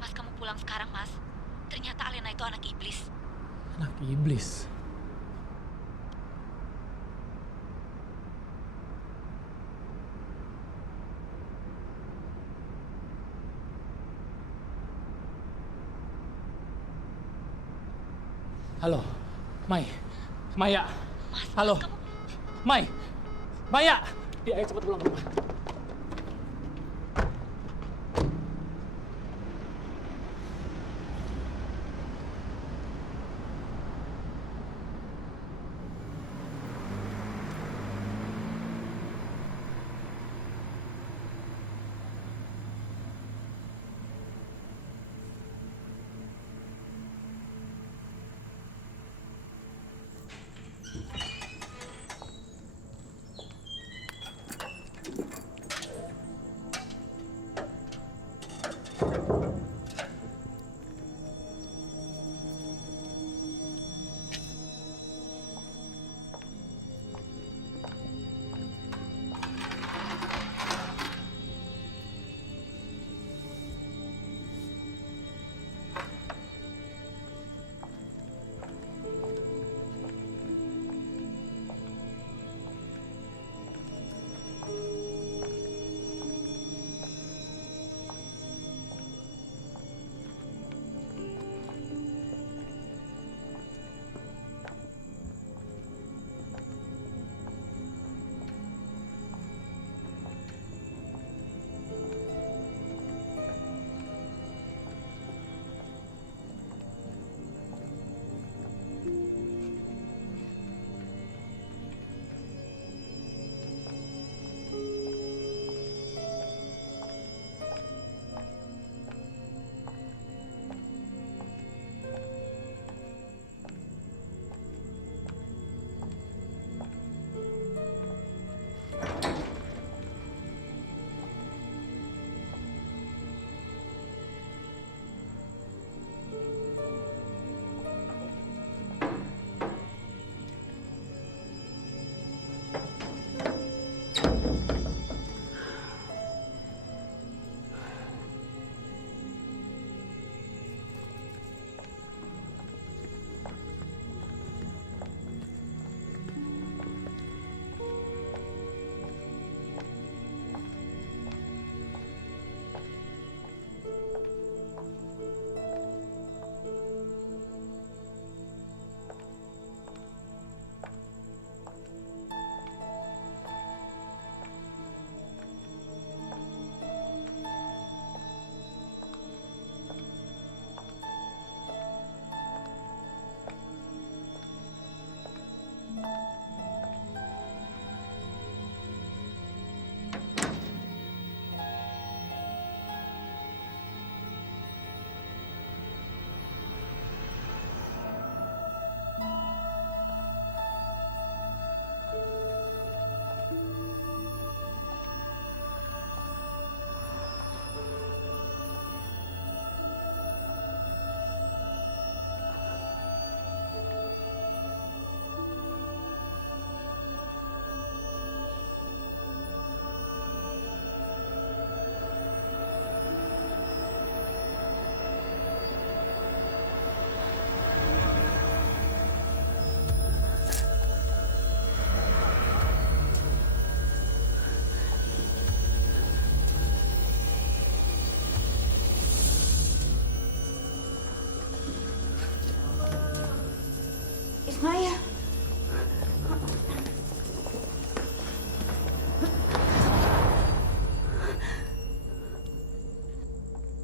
Mas, kamu pulang sekarang, Mas. Ternyata Alena itu anak iblis. Anak iblis. Halo, Mai. Maya. Halo. Mai. Maya. Ayo cepat pulang ke rumah.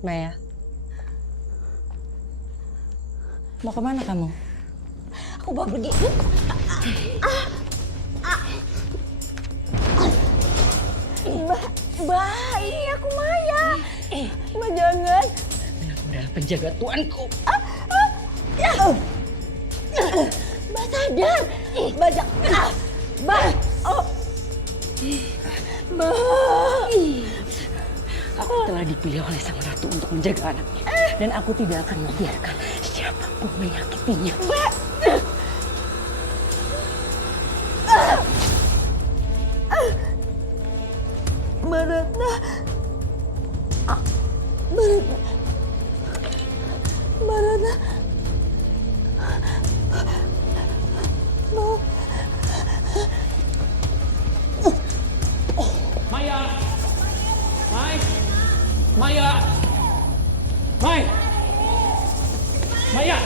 Maya. Mau kemana kamu? Aku mau pergi. Mbak, ini aku Maya. Mbak jangan. Udah penjaga tuanku. Mbak sadar. Mbak jangan. Mbak. Oh. Mbak. Aku telah dipilih oleh sang ratu untuk menjaga anaknya. Dan aku tidak akan membiarkan siapapun menyakitinya. Mbak. Mbak Ratna. Mbak Ratna. Mbak Ratna. Maya! Mai! Maya! Mai! Maya!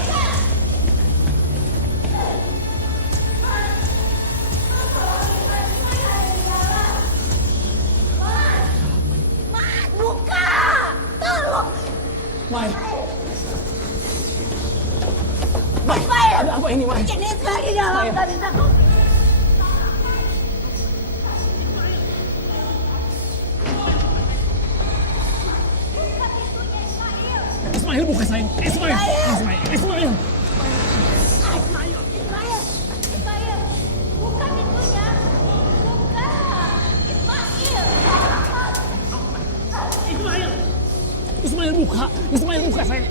Buka! Tolong! Mai! Mai! Ada apa ini, Mai? Ini lagi dalam tadi aku. Ismail buka sayang. Ismail. Ismail. Ismail. Ismail, buka pintunya. Buka. Ismail. Ismail buka. Ismail buka sayang.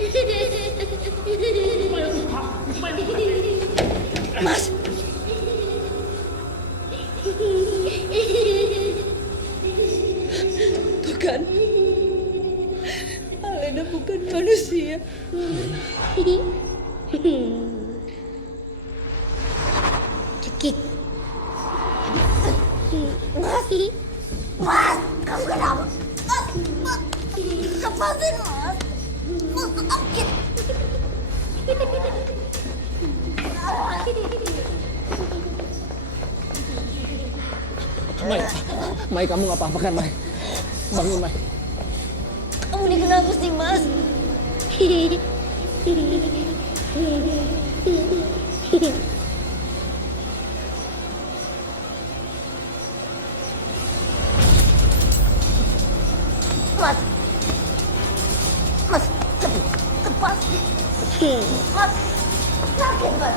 Ismail buka. Ismail buka. Mas. Tuh kan. Alena bukan manusia. Cekik. Mas. Mas, kamu kenapa? Mas. Lepasin, Mas. Mas, sakit. Mai. Mai, kamu nggak apa-apa kan, Mai? Bangun, Mai. Kamu ini kenapa sih, Mas? Mas. Mas, lepas. Mas, sakit, Mas.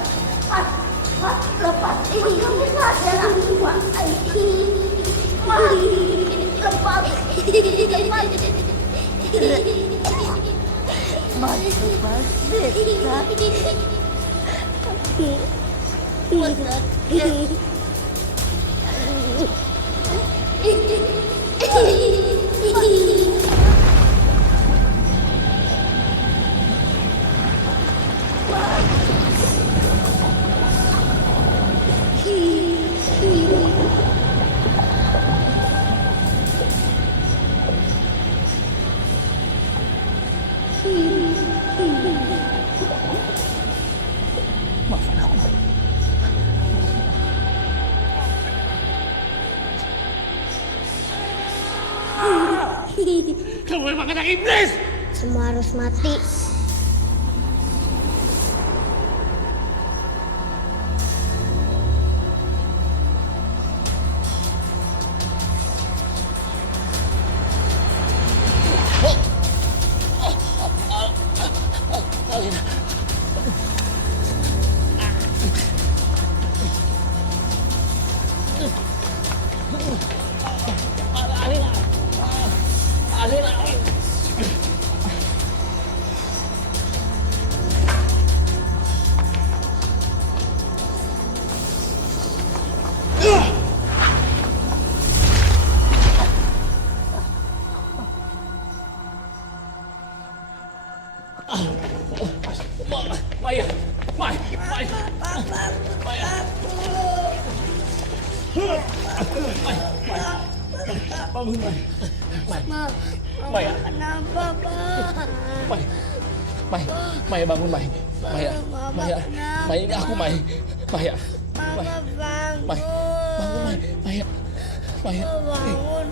Mas, Mas, lepas. Kamu sadar aku, Mas. Mas, lepas. Lepas. Mas, lepas. Mas, sakit. Maafkan aku, Mai. Kamu memang anak iblis! Semua harus mati. Maya, Mai, Mai, Maya. Bangun, Mai. Maya. Kenapa, Pak? Mai, Maya bangun, Mai. Maya, Maya, Maya ini aku, Mai. Maya, Maya, bangun, Mai. Maya, Maya, Bangun,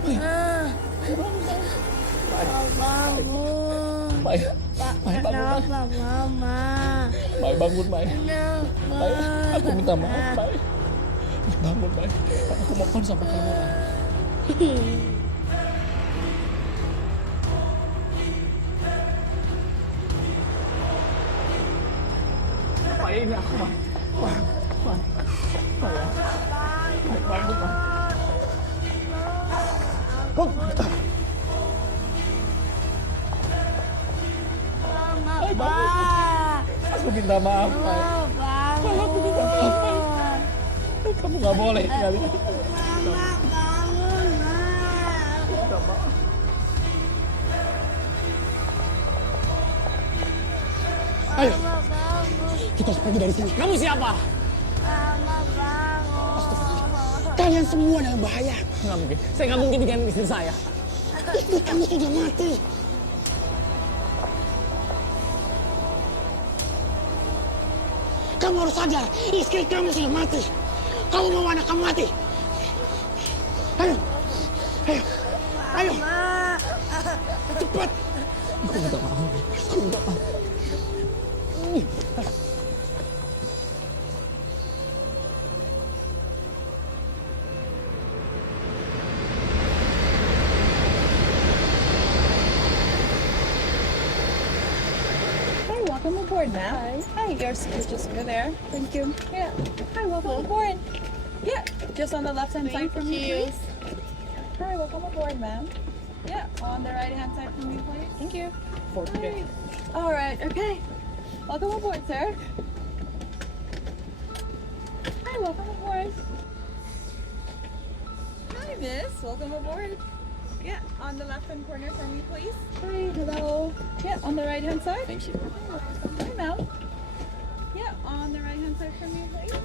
Bangun. Mai, Pak, Mai, bangun, Mai. kenapa Mama? Mai, bangun, Mai. Kenapa? Mai, aku minta maaf, Mai. Bangun, Mai. Aku mohon sama kamu, Mai. Mai, ini aku, Mai. Mai, Mai. Mai, ya. Mai, bangun, Mai. Mai, bangun. Aku minta maaf, Mai. Mai, aku minta maaf, Mai. Kamu nggak boleh tinggal ini. Minta maaf. Ayo, kita harus pergi dari sini. Kamu siapa? Kalian semua dalam bahaya. Nggak mungkin. Saya nggak mungkin dengan istri saya. Istri kamu sudah mati. Kamu harus sadar, istri kamu sudah mati. Kamu mau anak kamu mati? Ayo, ayo, ayo. Cepat. Aku minta maaf. Aku minta maaf. Hi, welcome aboard, ma'am. Hi, your seat is just over there. Thank you. Yeah. Hi, welcome aboard. Yeah, just on the left-hand side from you, please. Hi, welcome aboard, ma'am. Yeah, on the right-hand side from you, please. Thank you. Hi. All right, okay. Welcome aboard, sir. Hi, welcome aboard. Hi, miss. Welcome aboard. Yeah, on the left-hand corner from you, please. Hi, hello. Yeah, on the right-hand side. Thank you. Hi, ma'am. Yeah, on the right-hand side from you, please.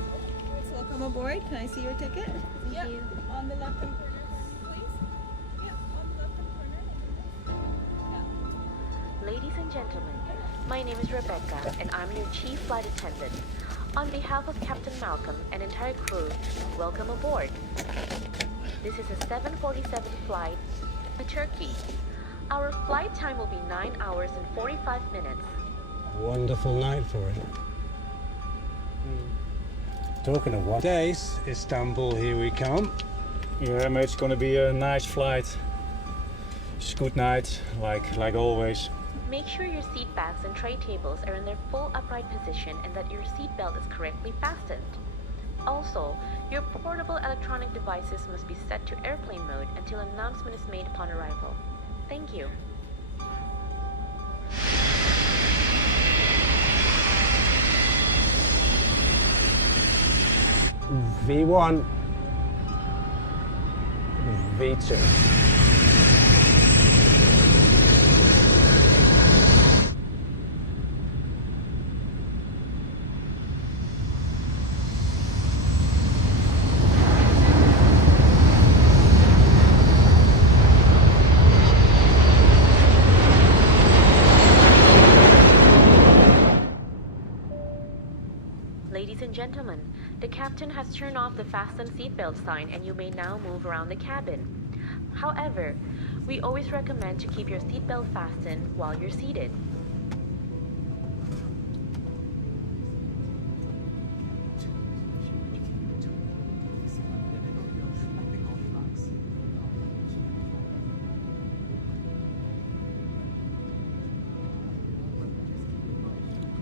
Welcome aboard. Can I see your ticket? Thank you. On the left-hand corner from you, please. Yeah, on the left-hand corner. Ladies and gentlemen, my name is Rebecca and I'm your chief flight attendant. On behalf of Captain Malcolm and entire crew, welcome aboard. This is a 747 flight to Turkey. Our flight time will be 9 hours and 45 minutes. Wonderful night for it. Talking of what days, Istanbul, here we come. Yeah, mate, it's gonna be a nice flight. It's a good night, like always. Make sure your seat bags and tray tables are in their full upright position and that your seat belt is correctly fastened. Also, your portable electronic devices must be set to airplane mode until an announcement is made upon arrival. Thank you. V1, V2. Ladies and gentlemen, the captain has turned off the fasten seatbelt sign and you may now move around the cabin. However, we always recommend to keep your seatbelt fastened while you're seated.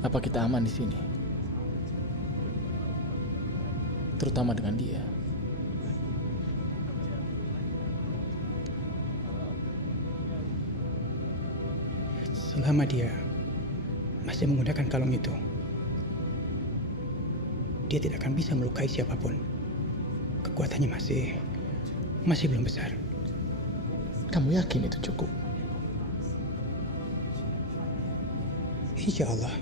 Apa kita aman di sini? Terutama dengan dia. Selama dia masih menggunakan kalung itu, dia tidak akan bisa melukai siapapun. Kekuatannya masih belum besar. Kamu yakin itu cukup? Insya Allah.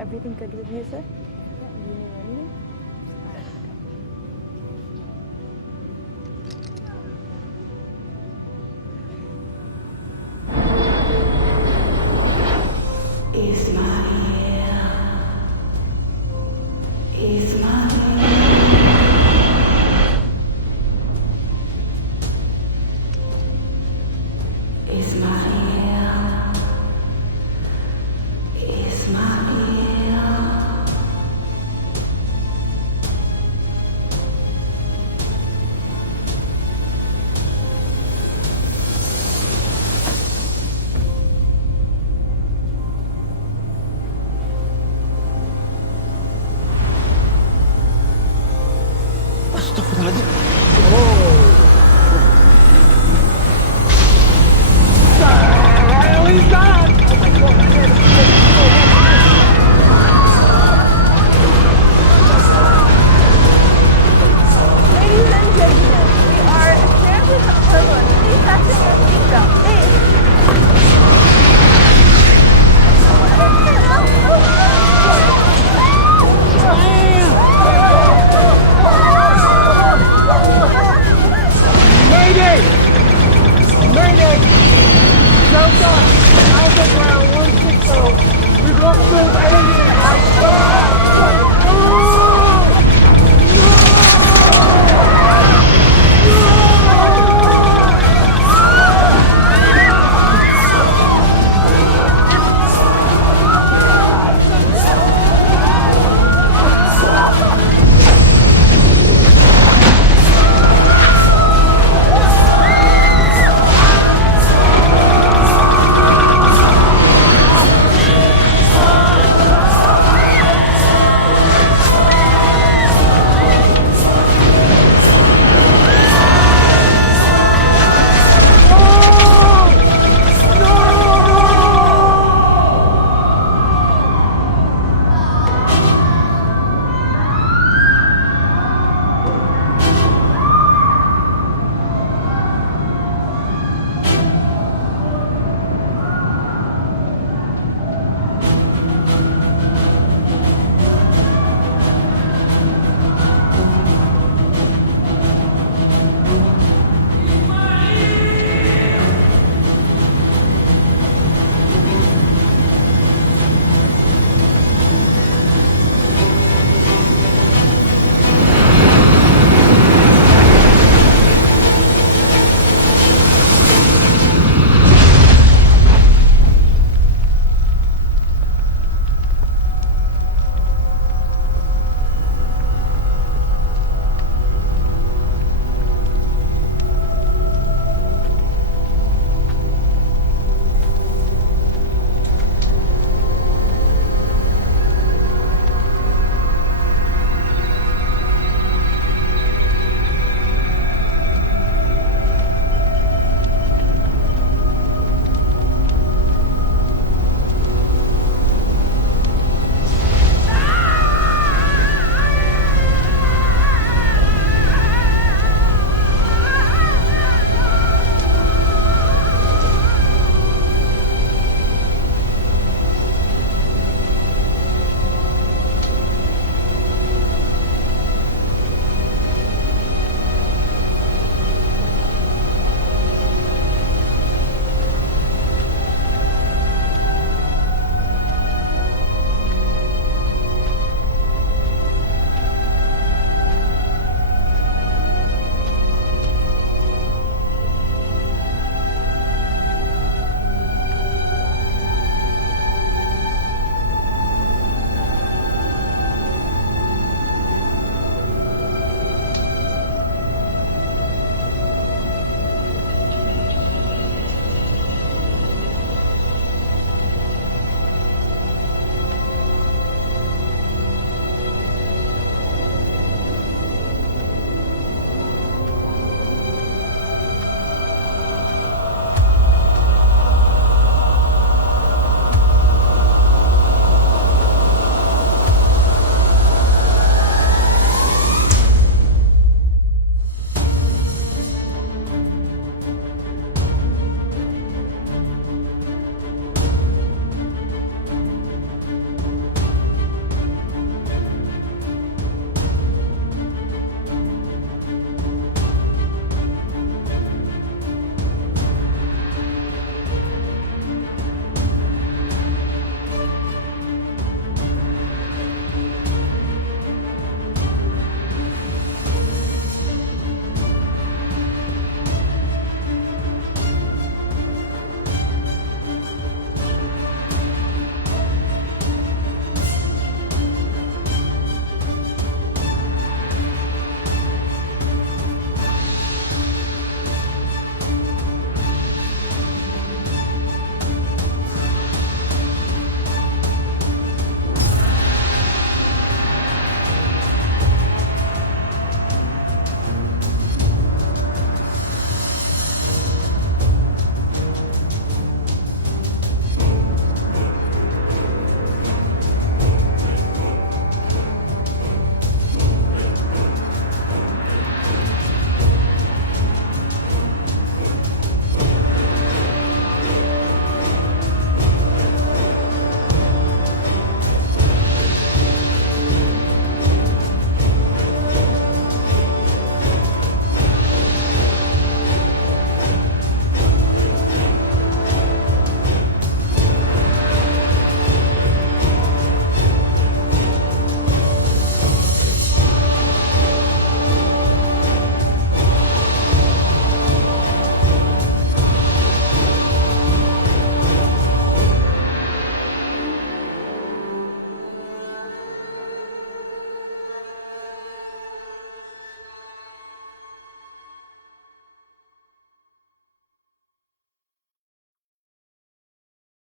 Everything good with you, sir?